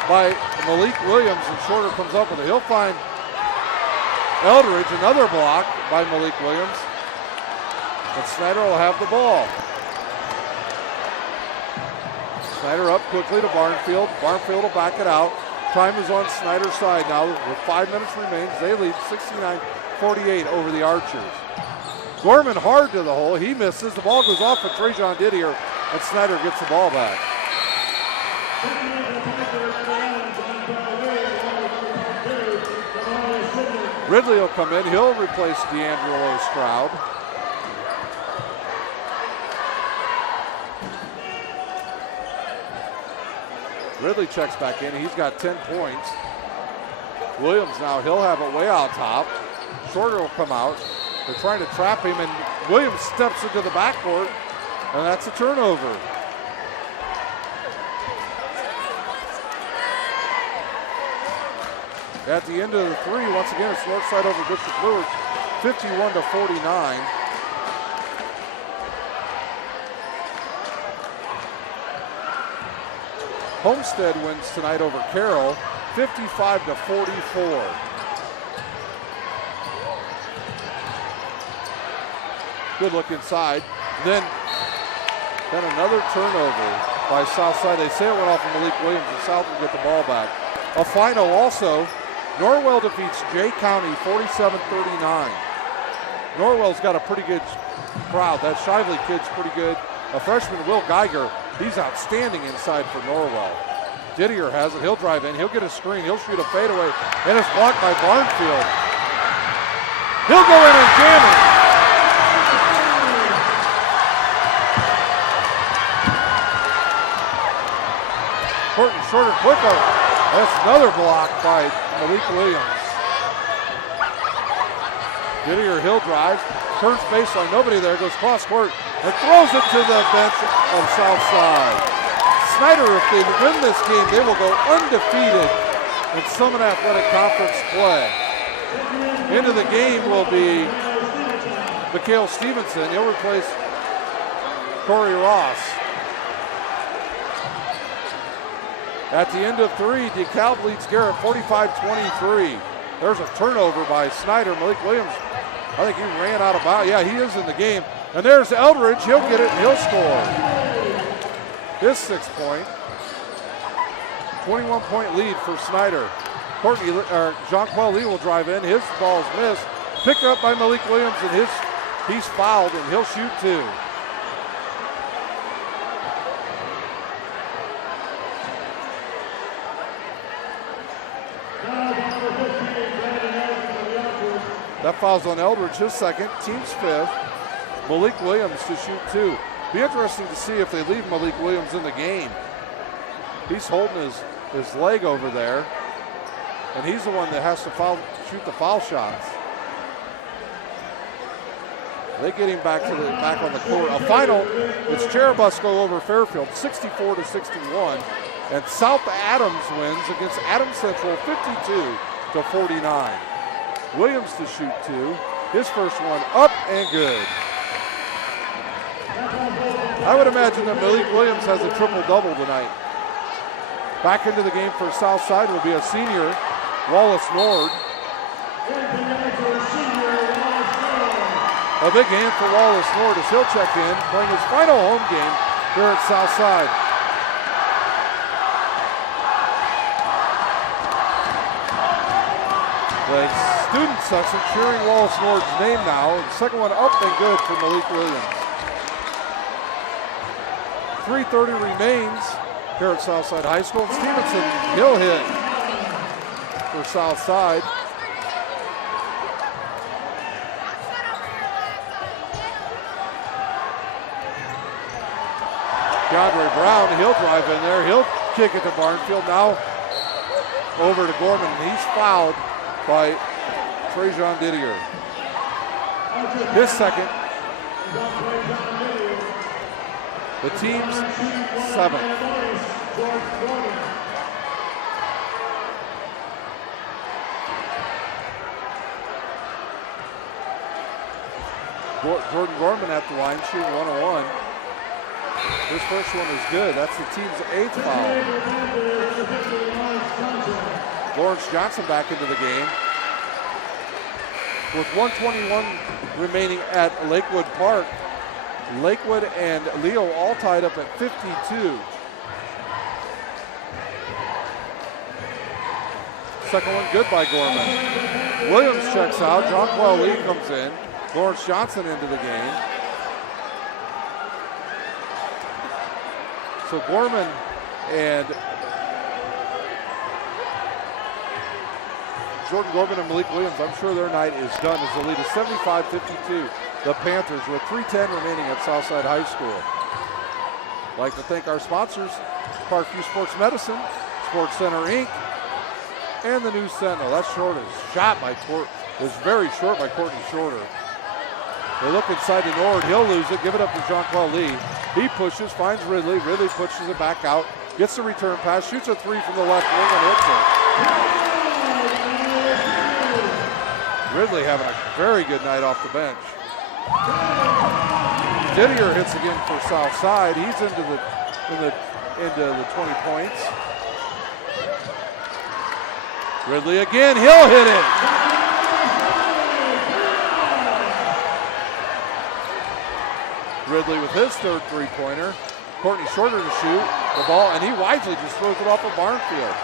by Malik Williams, and Shorter comes up with it. He'll find Eldridge, another block by Malik Williams. But Snider will have the ball. Snider up quickly to Barnfield. Barnfield will back it out. Time is on Snider's side now with 5 minutes remains. They lead 69-48 over the Archers. Gorman hard to the hole. He misses. The ball goes off of Trajan Didier, and Snider gets the ball back. Ridley will come in. He'll replace D'Angelo Stroud. Ridley checks back in. He's got 10 points. Williams now, he'll have it way out top. Shorter will come out. They're trying to trap him, and Williams steps into the backcourt, and that's a turnover. At the end of the three, once again, it's Northside over Bishop Lewis, 51-49. Homestead wins tonight over Carroll, 55-44. Good look inside. Then another turnover by Southside. They say it went off of Malik Williams, and South will get the ball back. A final also, Norwell defeats Jay County 47-39. Norwell's got a pretty good crowd. That Shively kid's pretty good. A freshman, Will Geiger, he's outstanding inside for Norwell. Didier has it. He'll drive in. He'll get a screen. He'll shoot a fadeaway, and it's blocked by Barnfield. He'll go in and jam it. Horton shorter, quicker. That's another block by Malik Williams. Didier Hill drives, turns baseline, nobody there, goes cross court, and throws it to the bench of Southside. Snider, if they win this game, they will go undefeated in Summit Athletic Conference play. Into the game will be Mikhail Stevenson. He'll replace Corey Ross. At the end of three, DeKalb leads Garrett 45-23. There's a turnover by Snider. Malik Williams, I think he ran out of bounds. Yeah, he is in the game. And there's Eldridge. He'll get it and he'll score. His 6 point. 21-point lead for Snider. Jonquel Lee will drive in. His ball's missed. Picked up by Malik Williams, and he's fouled, and he'll shoot two. That foul's on Eldridge, his second, team's fifth. Malik Williams to shoot two. Be interesting to see if they leave Malik Williams in the game. He's holding his leg over there, and he's the one that has to shoot the foul shots. They get him back on the court. A final, it's Cherubusco over Fairfield, 64-61, and South Adams wins against Adams Central, 52-49. Williams to shoot two. His first one up and good. I would imagine that Malik Williams has a triple-double tonight. Back into the game for Southside will be a senior, Wallace Nord. A big hand for Wallace Nord as he'll check in, playing his final home game here at Southside. The student section cheering Wallace Nord's name now. The second one up and good for Malik Williams. 3:30 remains here at Southside High School. And Stevenson, he'll hit for Southside. DeAndre Brown, he'll drive in there. He'll kick it to Barnfield. Now over to Gorman, and he's fouled by Trajan Didier. His second. The team's seventh. Jordan Gorman at the line, shooting 101. His first one is good. That's the team's eighth foul. Lawrence Johnson back into the game. With 1:21 remaining at Lakewood Park, Lakewood and Leo all tied up at 52. Second one good by Gorman. Williams checks out. Jonquel Lee comes in. Lawrence Johnson into the game. So Gorman and Jordan Gorman and Malik Williams, I'm sure their night is done as the lead is 75-52. The Panthers with 3:10 remaining at Southside High School. I'd like to thank our sponsors, Parkview Sports Medicine, Sports Center Inc., and the News Sentinel. That short is shot by is very short by Courtney Shorter. They look inside to Nord. He'll lose it. Give it up to Jonquel Lee. He pushes, finds Ridley. Ridley pushes it back out. Gets the return pass. Shoots a three from the left wing and hits it. Ridley having a very good night off the bench. Didier hits again for Southside. He's into the 20 points. Ridley again, he'll hit it. Ridley with his third three-pointer. Courtney Shorter to shoot the ball, and he wisely just throws it off of Barnfield.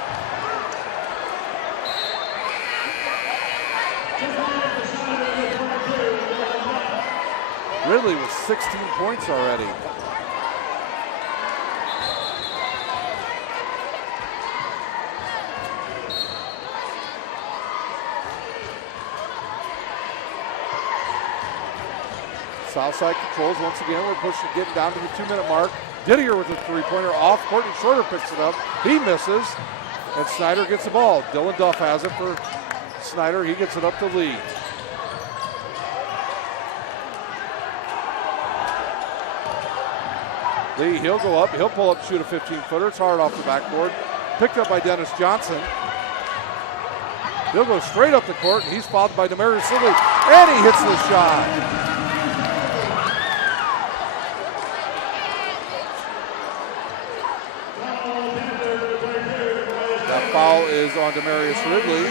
Ridley with 16 points already. Southside controls once again. We're pushing, getting down to the 2-minute mark. Didier with a three-pointer off. Courtney Shorter picks it up. He misses, and Snider gets the ball. Dylan Duff has it for Snider. He gets it up to Lee. Lee, he'll go up. He'll pull up, shoot a 15-footer. It's hard off the backboard. Picked up by Dennis Johnson. He'll go straight up the court, and he's fouled by Demarius Ridley, and he hits the shot. Foul is on Demarius Ridley.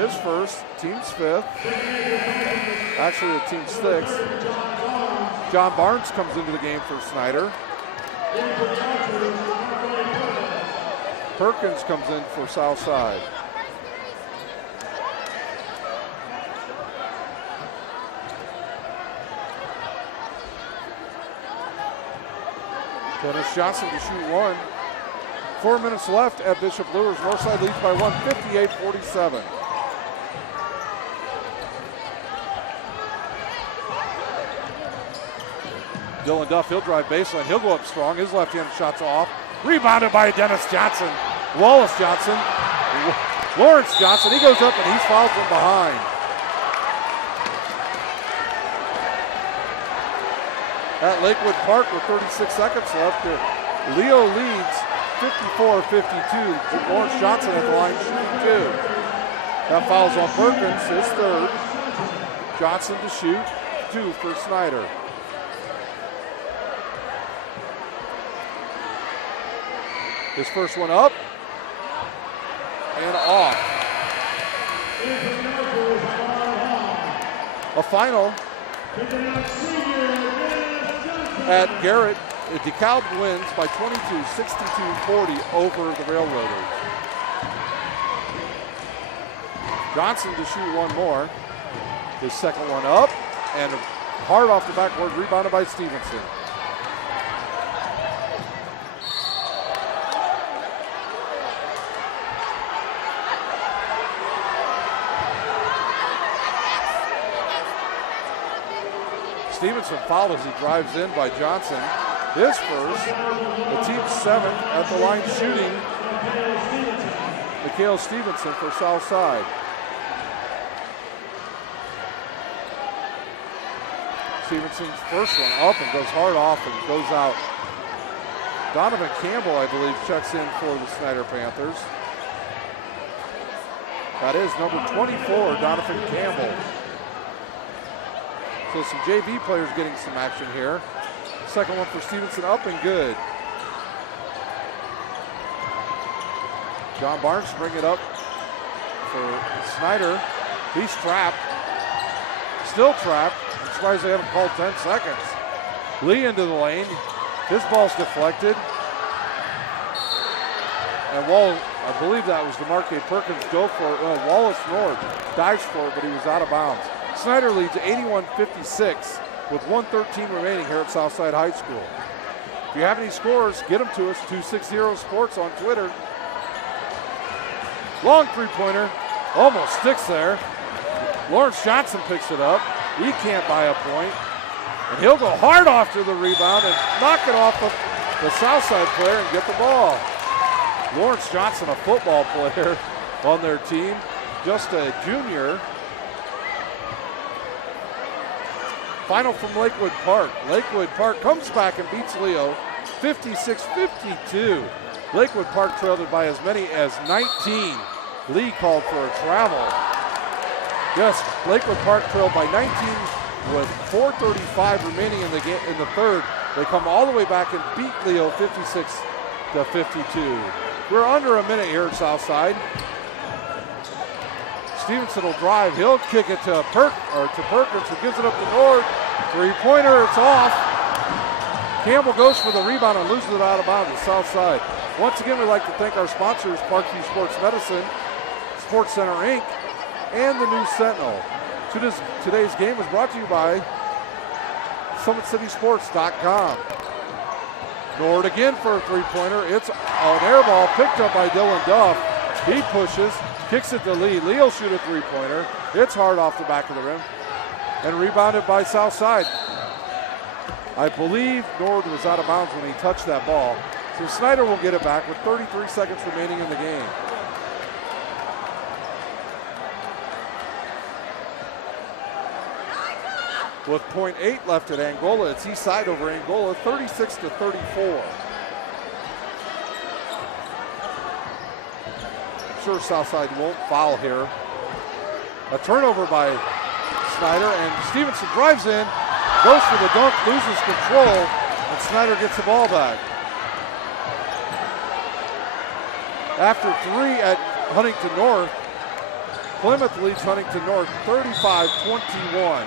His first, team's fifth. Actually, the team's sixth. John Barnes comes into the game for Snider. Perkins comes in for Southside. Dennis Johnson to shoot one. 4 minutes left at Bishop Lures. Northside leads by one, 58-47. Dylan Duff, he'll drive baseline. He'll go up strong. His left-handed shot's off. Rebounded by Dennis Johnson. Wallace Johnson. Lawrence Johnson. He goes up and he's fouled from behind. At Lakewood Park with 36 seconds left. Leo leads 54-52. Lawrence Johnson at the line shooting two. That foul's on Perkins, his third. Johnson to shoot, two for Snider. His first one up and off. A final at Garrett. DeKalb wins by 22, 62-40 over the Railroaders. Johnson to shoot one more. His second one up and hard off the backboard, rebounded by Stevenson. Stevenson fouled as he drives in by Johnson. His first, the team's seventh at the line shooting. Mikhail Stevenson for Southside. Stevenson's first one up and goes hard off and goes out. Donovan Campbell, I believe, checks in for the Snider Panthers. That is number 24, Donovan Campbell. So some JV players getting some action here. Second one for Stevenson up and good. John Barnes bring it up for Snider. He's trapped. Still trapped. I'm surprised they haven't called 10 seconds. Lee into the lane. His ball's deflected. And I believe that was DeMarque Perkins go for it. Wallace North dives for it, but he was out of bounds. Snider leads 81-56 with 1:13 remaining here at Southside High School. If you have any scores, get them to us, 260 Sports on Twitter. Long three-pointer, almost sticks there. Lawrence Johnson picks it up. He can't buy a point. And he'll go hard off to the rebound and knock it off of the Southside player and get the ball. Lawrence Johnson, a football player on their team, just a junior. Final from Lakewood Park. Lakewood Park comes back and beats Leo 56-52. Lakewood Park trailed it by as many as 19. Lee called for a travel. Yes, Lakewood Park trailed by 19 with 4:35 remaining in the third. They come all the way back and beat Leo 56-52. We're under a minute here at Southside. Stevenson will drive. He'll kick it to Perkins, who gives it up to Nord. Three-pointer, it's off. Campbell goes for the rebound and loses it out of bounds at Southside. Once again, we'd like to thank our sponsors, Parkview Sports Medicine, Sports Center Inc., and the News Sentinel. Today's game is brought to you by SummitCitySports.com. Nord again for a three-pointer. It's an air ball picked up by Dylan Duff. He pushes, kicks it to Lee. Lee will shoot a three-pointer. It's hard off the back of the rim and rebounded by Southside. I believe Nord was out of bounds when he touched that ball. So Snider will get it back with 33 seconds remaining in the game. With .8 left at Angola, it's Eastside over Angola, 36-34. I'm sure Southside won't foul here. A turnover by Snider, and Stevenson drives in, goes for the dunk, loses control, and Snider gets the ball back. After 3 at Huntington North, Plymouth leads Huntington North 35-21.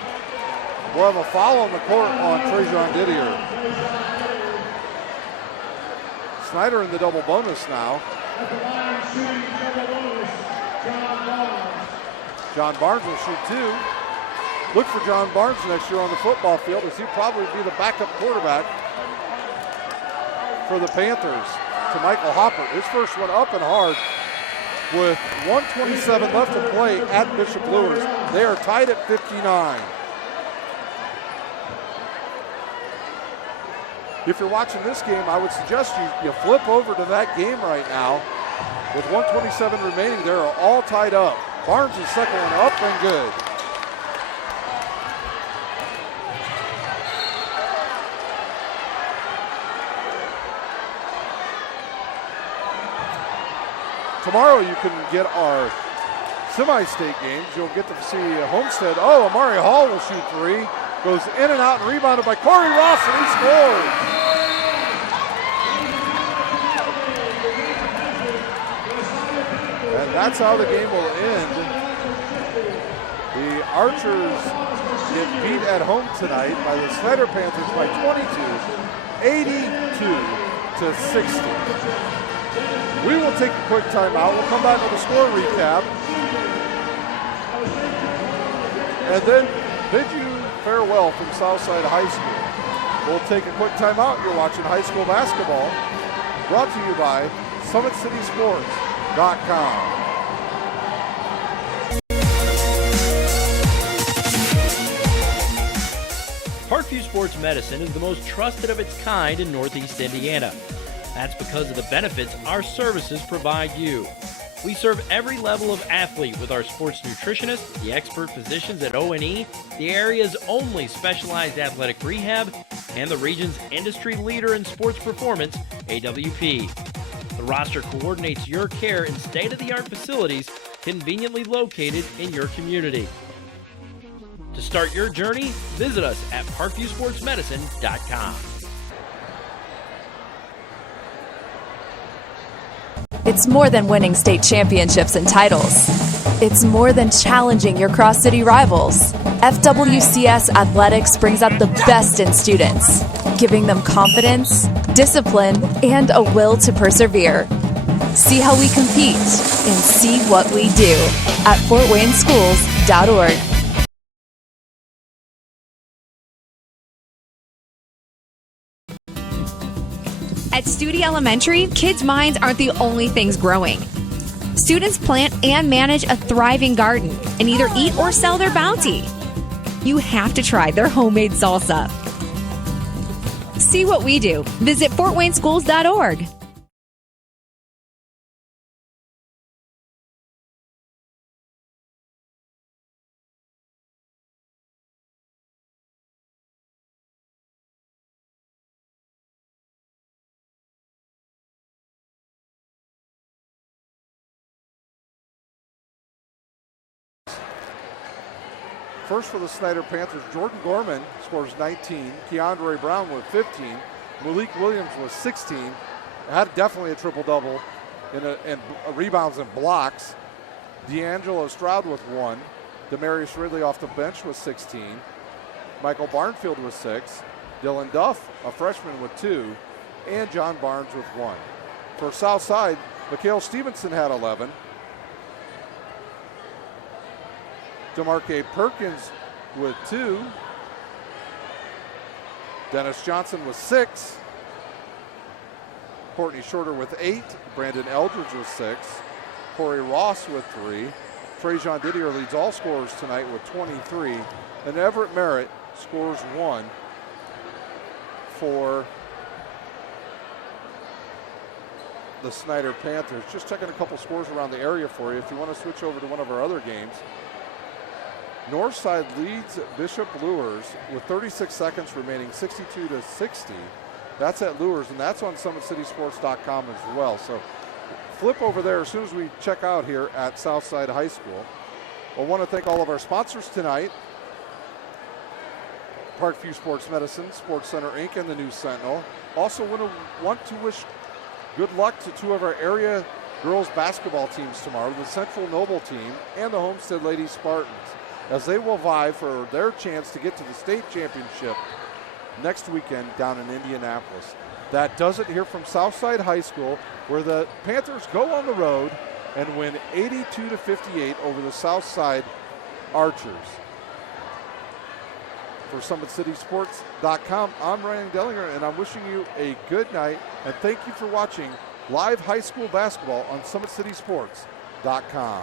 We'll have a foul on the court on Trajan Didier. Snider in the double bonus now. John Barnes will shoot 2. Look for John Barnes next year on the football field, as he'll probably be the backup quarterback for the Panthers to Michael Hopper. His first one up and hard with 1:27 left to play at Bishop Luers. They are tied at 59. If you're watching this game, I would suggest you flip over to that game right now. With 1:27 remaining, they're all tied up. Barnes' second one up and good. Tomorrow you can get our semi-state games. You'll get to see Homestead. Oh, Amari Hall will shoot 3. Goes in and out and rebounded by Corey Ross, and he scores. And that's how the game will end. The Archers get beat at home tonight by the Snider Panthers by 22, 82-60. We will take a quick timeout. We'll come back with a score recap. And then bid you farewell from Southside High School. We'll take a quick timeout. You're watching high school basketball, brought to you by SummitCitySports.com. Parkview Sports Medicine is the most trusted of its kind in Northeast Indiana. That's because of the benefits our services provide you. We serve every level of athlete with our sports nutritionists, the expert physicians at O&E, the area's only specialized athletic rehab, and the region's industry leader in sports performance, AWP. The roster coordinates your care in state-of-the-art facilities conveniently located in your community. To start your journey, visit us at parkviewsportsmedicine.com. It's more than winning state championships and titles. It's more than challenging your cross-city rivals. FWCS Athletics brings out the best in students, giving them confidence, discipline, and a will to persevere. See how we compete and see what we do at fortwayneschools.org. At Studi Elementary, kids' minds aren't the only things growing. Students plant and manage a thriving garden and either eat or sell their bounty. You have to try their homemade salsa. See what we do. Visit fortwayneschools.org. First for the Snider Panthers, Jordan Gorman scores 19. Keandre Brown with 15. Malik Williams with 16. Had definitely a triple-double in rebounds and blocks. D'Angelo Stroud with 1. Demarius Ridley off the bench with 16. Michael Barnfield with 6. Dylan Duff, a freshman, with 2. And John Barnes with 1. For Southside, Mikhail Stevenson had 11. DeMarque Perkins with 2. Dennis Johnson with 6. Courtney Shorter with 8. Brandon Eldridge with 6. Corey Ross with 3. Trajan Didier leads all scorers tonight with 23. And Everett Merritt scores 1 for the Snider Panthers. Just checking a couple scores around the area for you. If you want to switch over to one of our other games, Northside leads Bishop Lures with 36 seconds remaining, 62-60. That's at Lures, and that's on SummitCitySports.com as well. So flip over there as soon as we check out here at Southside High School. I want to thank all of our sponsors tonight. Parkview Sports Medicine, Sports Center Inc., and the News Sentinel. Also want to wish good luck to 2 of our area girls basketball teams tomorrow, the Central Noble team and the Homestead Lady Spartans, as they will vie for their chance to get to the state championship next weekend down in Indianapolis. That does it here from Southside High School, where the Panthers go on the road and win 82-58 over the Southside Archers. For SummitCitySports.com, I'm Ryan Dellinger, and I'm wishing you a good night, and thank you for watching live high school basketball on SummitCitySports.com.